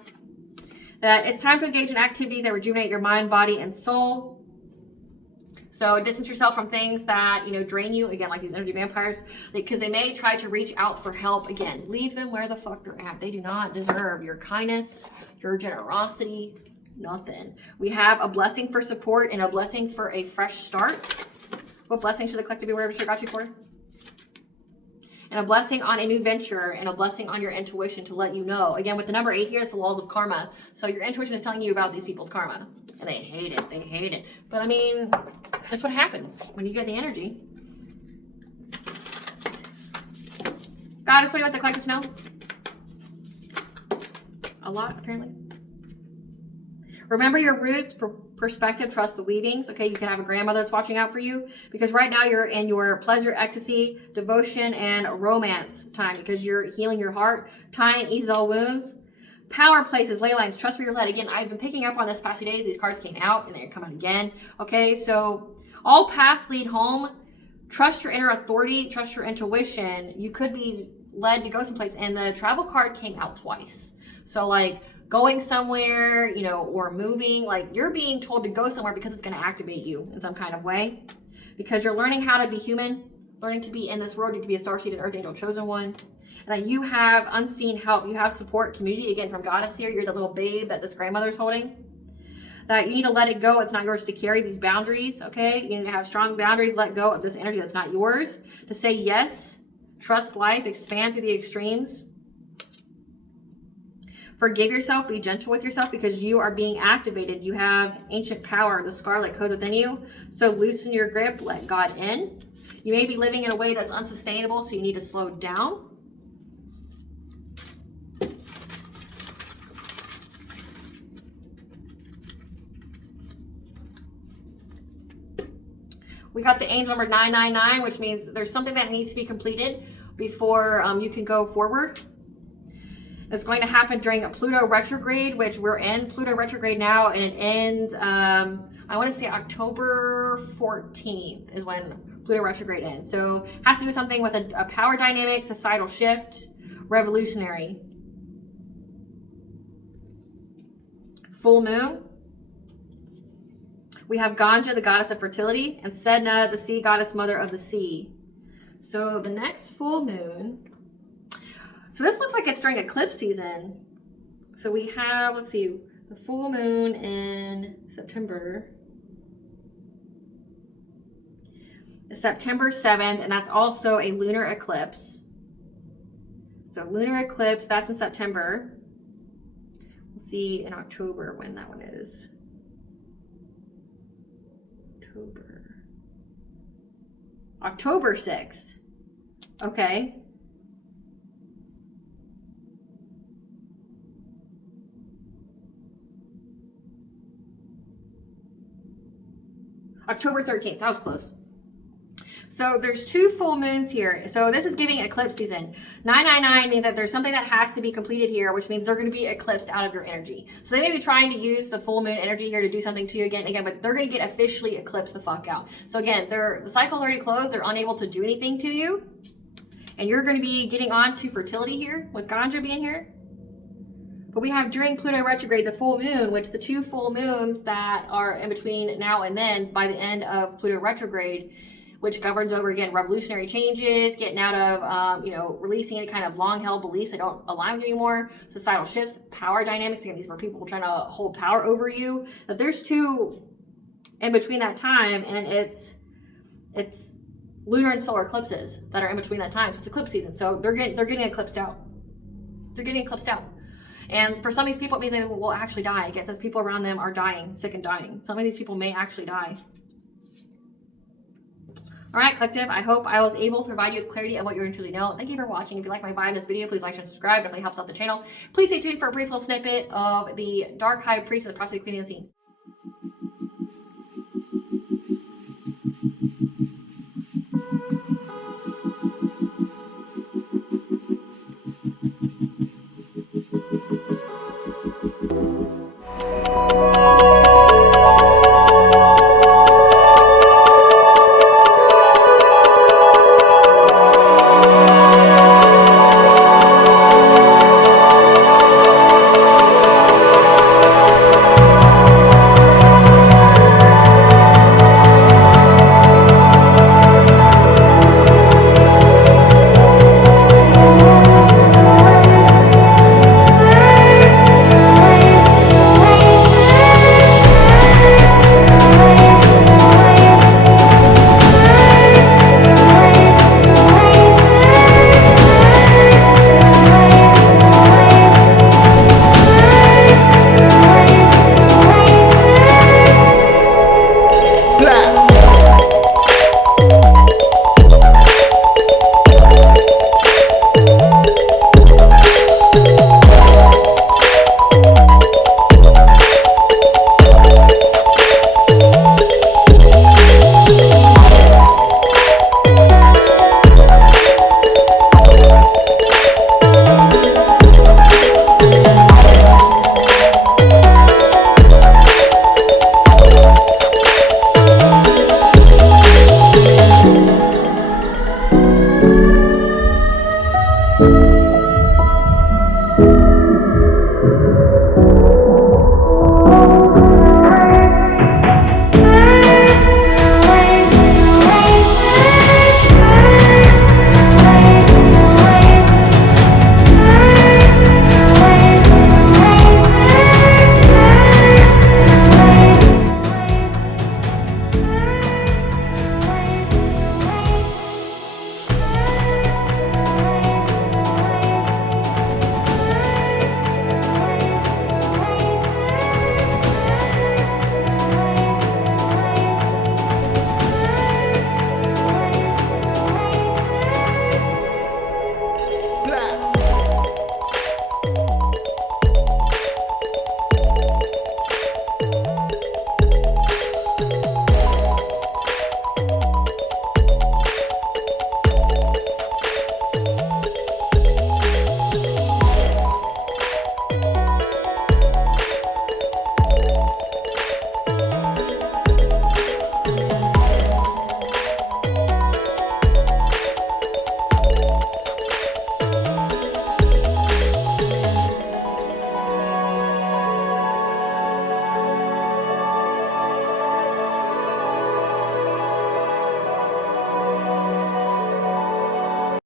That it's time to engage in activities that rejuvenate your mind, body, and soul. So distance yourself from things that, you know, drain you. Again, like these energy vampires, because they may try to reach out for help. Again, leave them where the fuck they're at. They do not deserve your kindness, your generosity, nothing. We have a blessing for support and a blessing for a fresh start. What blessing should the collective be aware of? Got you for? And a blessing on a new venture, and a blessing on your intuition to let you know. Again, with the number 8 here, it's the laws of karma. So your intuition is telling you about these people's karma. And they hate it. They hate it. But I mean, that's what happens when you get the energy. Goddess, what do you want the collective to know? A lot, apparently. Remember your roots, perspective, trust the weavings. Okay, you can have a grandmother that's watching out for you, because right now you're in your pleasure, ecstasy, devotion, and romance time, because you're healing your heart. Time eases all wounds. Power places, ley lines, trust where you're led. Again, I've been picking up on this past few days. These cards came out and they're coming again. Okay, so all paths lead home. Trust your inner authority, trust your intuition. You could be led to go someplace, and the travel card came out twice. So like going somewhere, you know, or moving, like you're being told to go somewhere because it's going to activate you in some kind of way, because you're learning how to be human, learning to be in this world. You can be a star-seeded earth angel, chosen one. And that you have unseen help. You have support, community, again, from Goddess here. You're the little babe that this grandmother's holding. That you need to let it go. It's not yours to carry. These boundaries, okay? You need to have strong boundaries. Let go of this energy that's not yours. To say yes, trust life, expand through the extremes. Forgive yourself, be gentle with yourself, because you are being activated. You have ancient power, the scarlet codes within you. So loosen your grip, let God in. You may be living in a way that's unsustainable, so you need to slow down. We got the angel number 999, which means there's something that needs to be completed before you can go forward. It's going to happen during a Pluto retrograde, which we're in Pluto retrograde now, and it ends, I want to say October 14th is when Pluto retrograde ends. So it has to do something with a power dynamic, societal shift, revolutionary. Full moon. We have Ganja, the goddess of fertility, and Sedna, the sea goddess, mother of the sea. So the next full moon, so this looks like it's during eclipse season. So we have, let's see, the full moon in September. September 7th, and that's also a lunar eclipse. So lunar eclipse, that's in September. We'll see in October when that one is. October 6th. Okay. October 13th. So I was close. So there's 2 full moons here. So this is giving eclipse season. 999 means that there's something that has to be completed here, which means they're going to be eclipsed out of your energy. So they may be trying to use the full moon energy here to do something to you again, but they're going to get officially eclipsed the fuck out. So again, the cycle's already closed. They're unable to do anything to you. And you're going to be getting on to fertility here with Ganja being here. But we have during Pluto retrograde the full moon, which the 2 full moons that are in between now and then by the end of Pluto retrograde, which governs over, again, revolutionary changes, getting out of, releasing any kind of long-held beliefs that don't align with you anymore, societal shifts, power dynamics. Again, these were people trying to hold power over you. But there's 2 in between that time, and it's lunar and solar eclipses that are in between that time. So it's eclipse season. So they're getting eclipsed out. They're getting eclipsed out. And for some of these people, it means they will actually die. Again, it says people around them are dying, sick and dying. Some of these people may actually die. All right, collective, I hope I was able to provide you with clarity of what you're going to truly know. Thank you for watching. If you like my vibe in this video, please like and subscribe. It definitely helps out the channel. Please stay tuned for a brief little snippet of the Dark High Priest of the Prophecy Queen of the Unseen.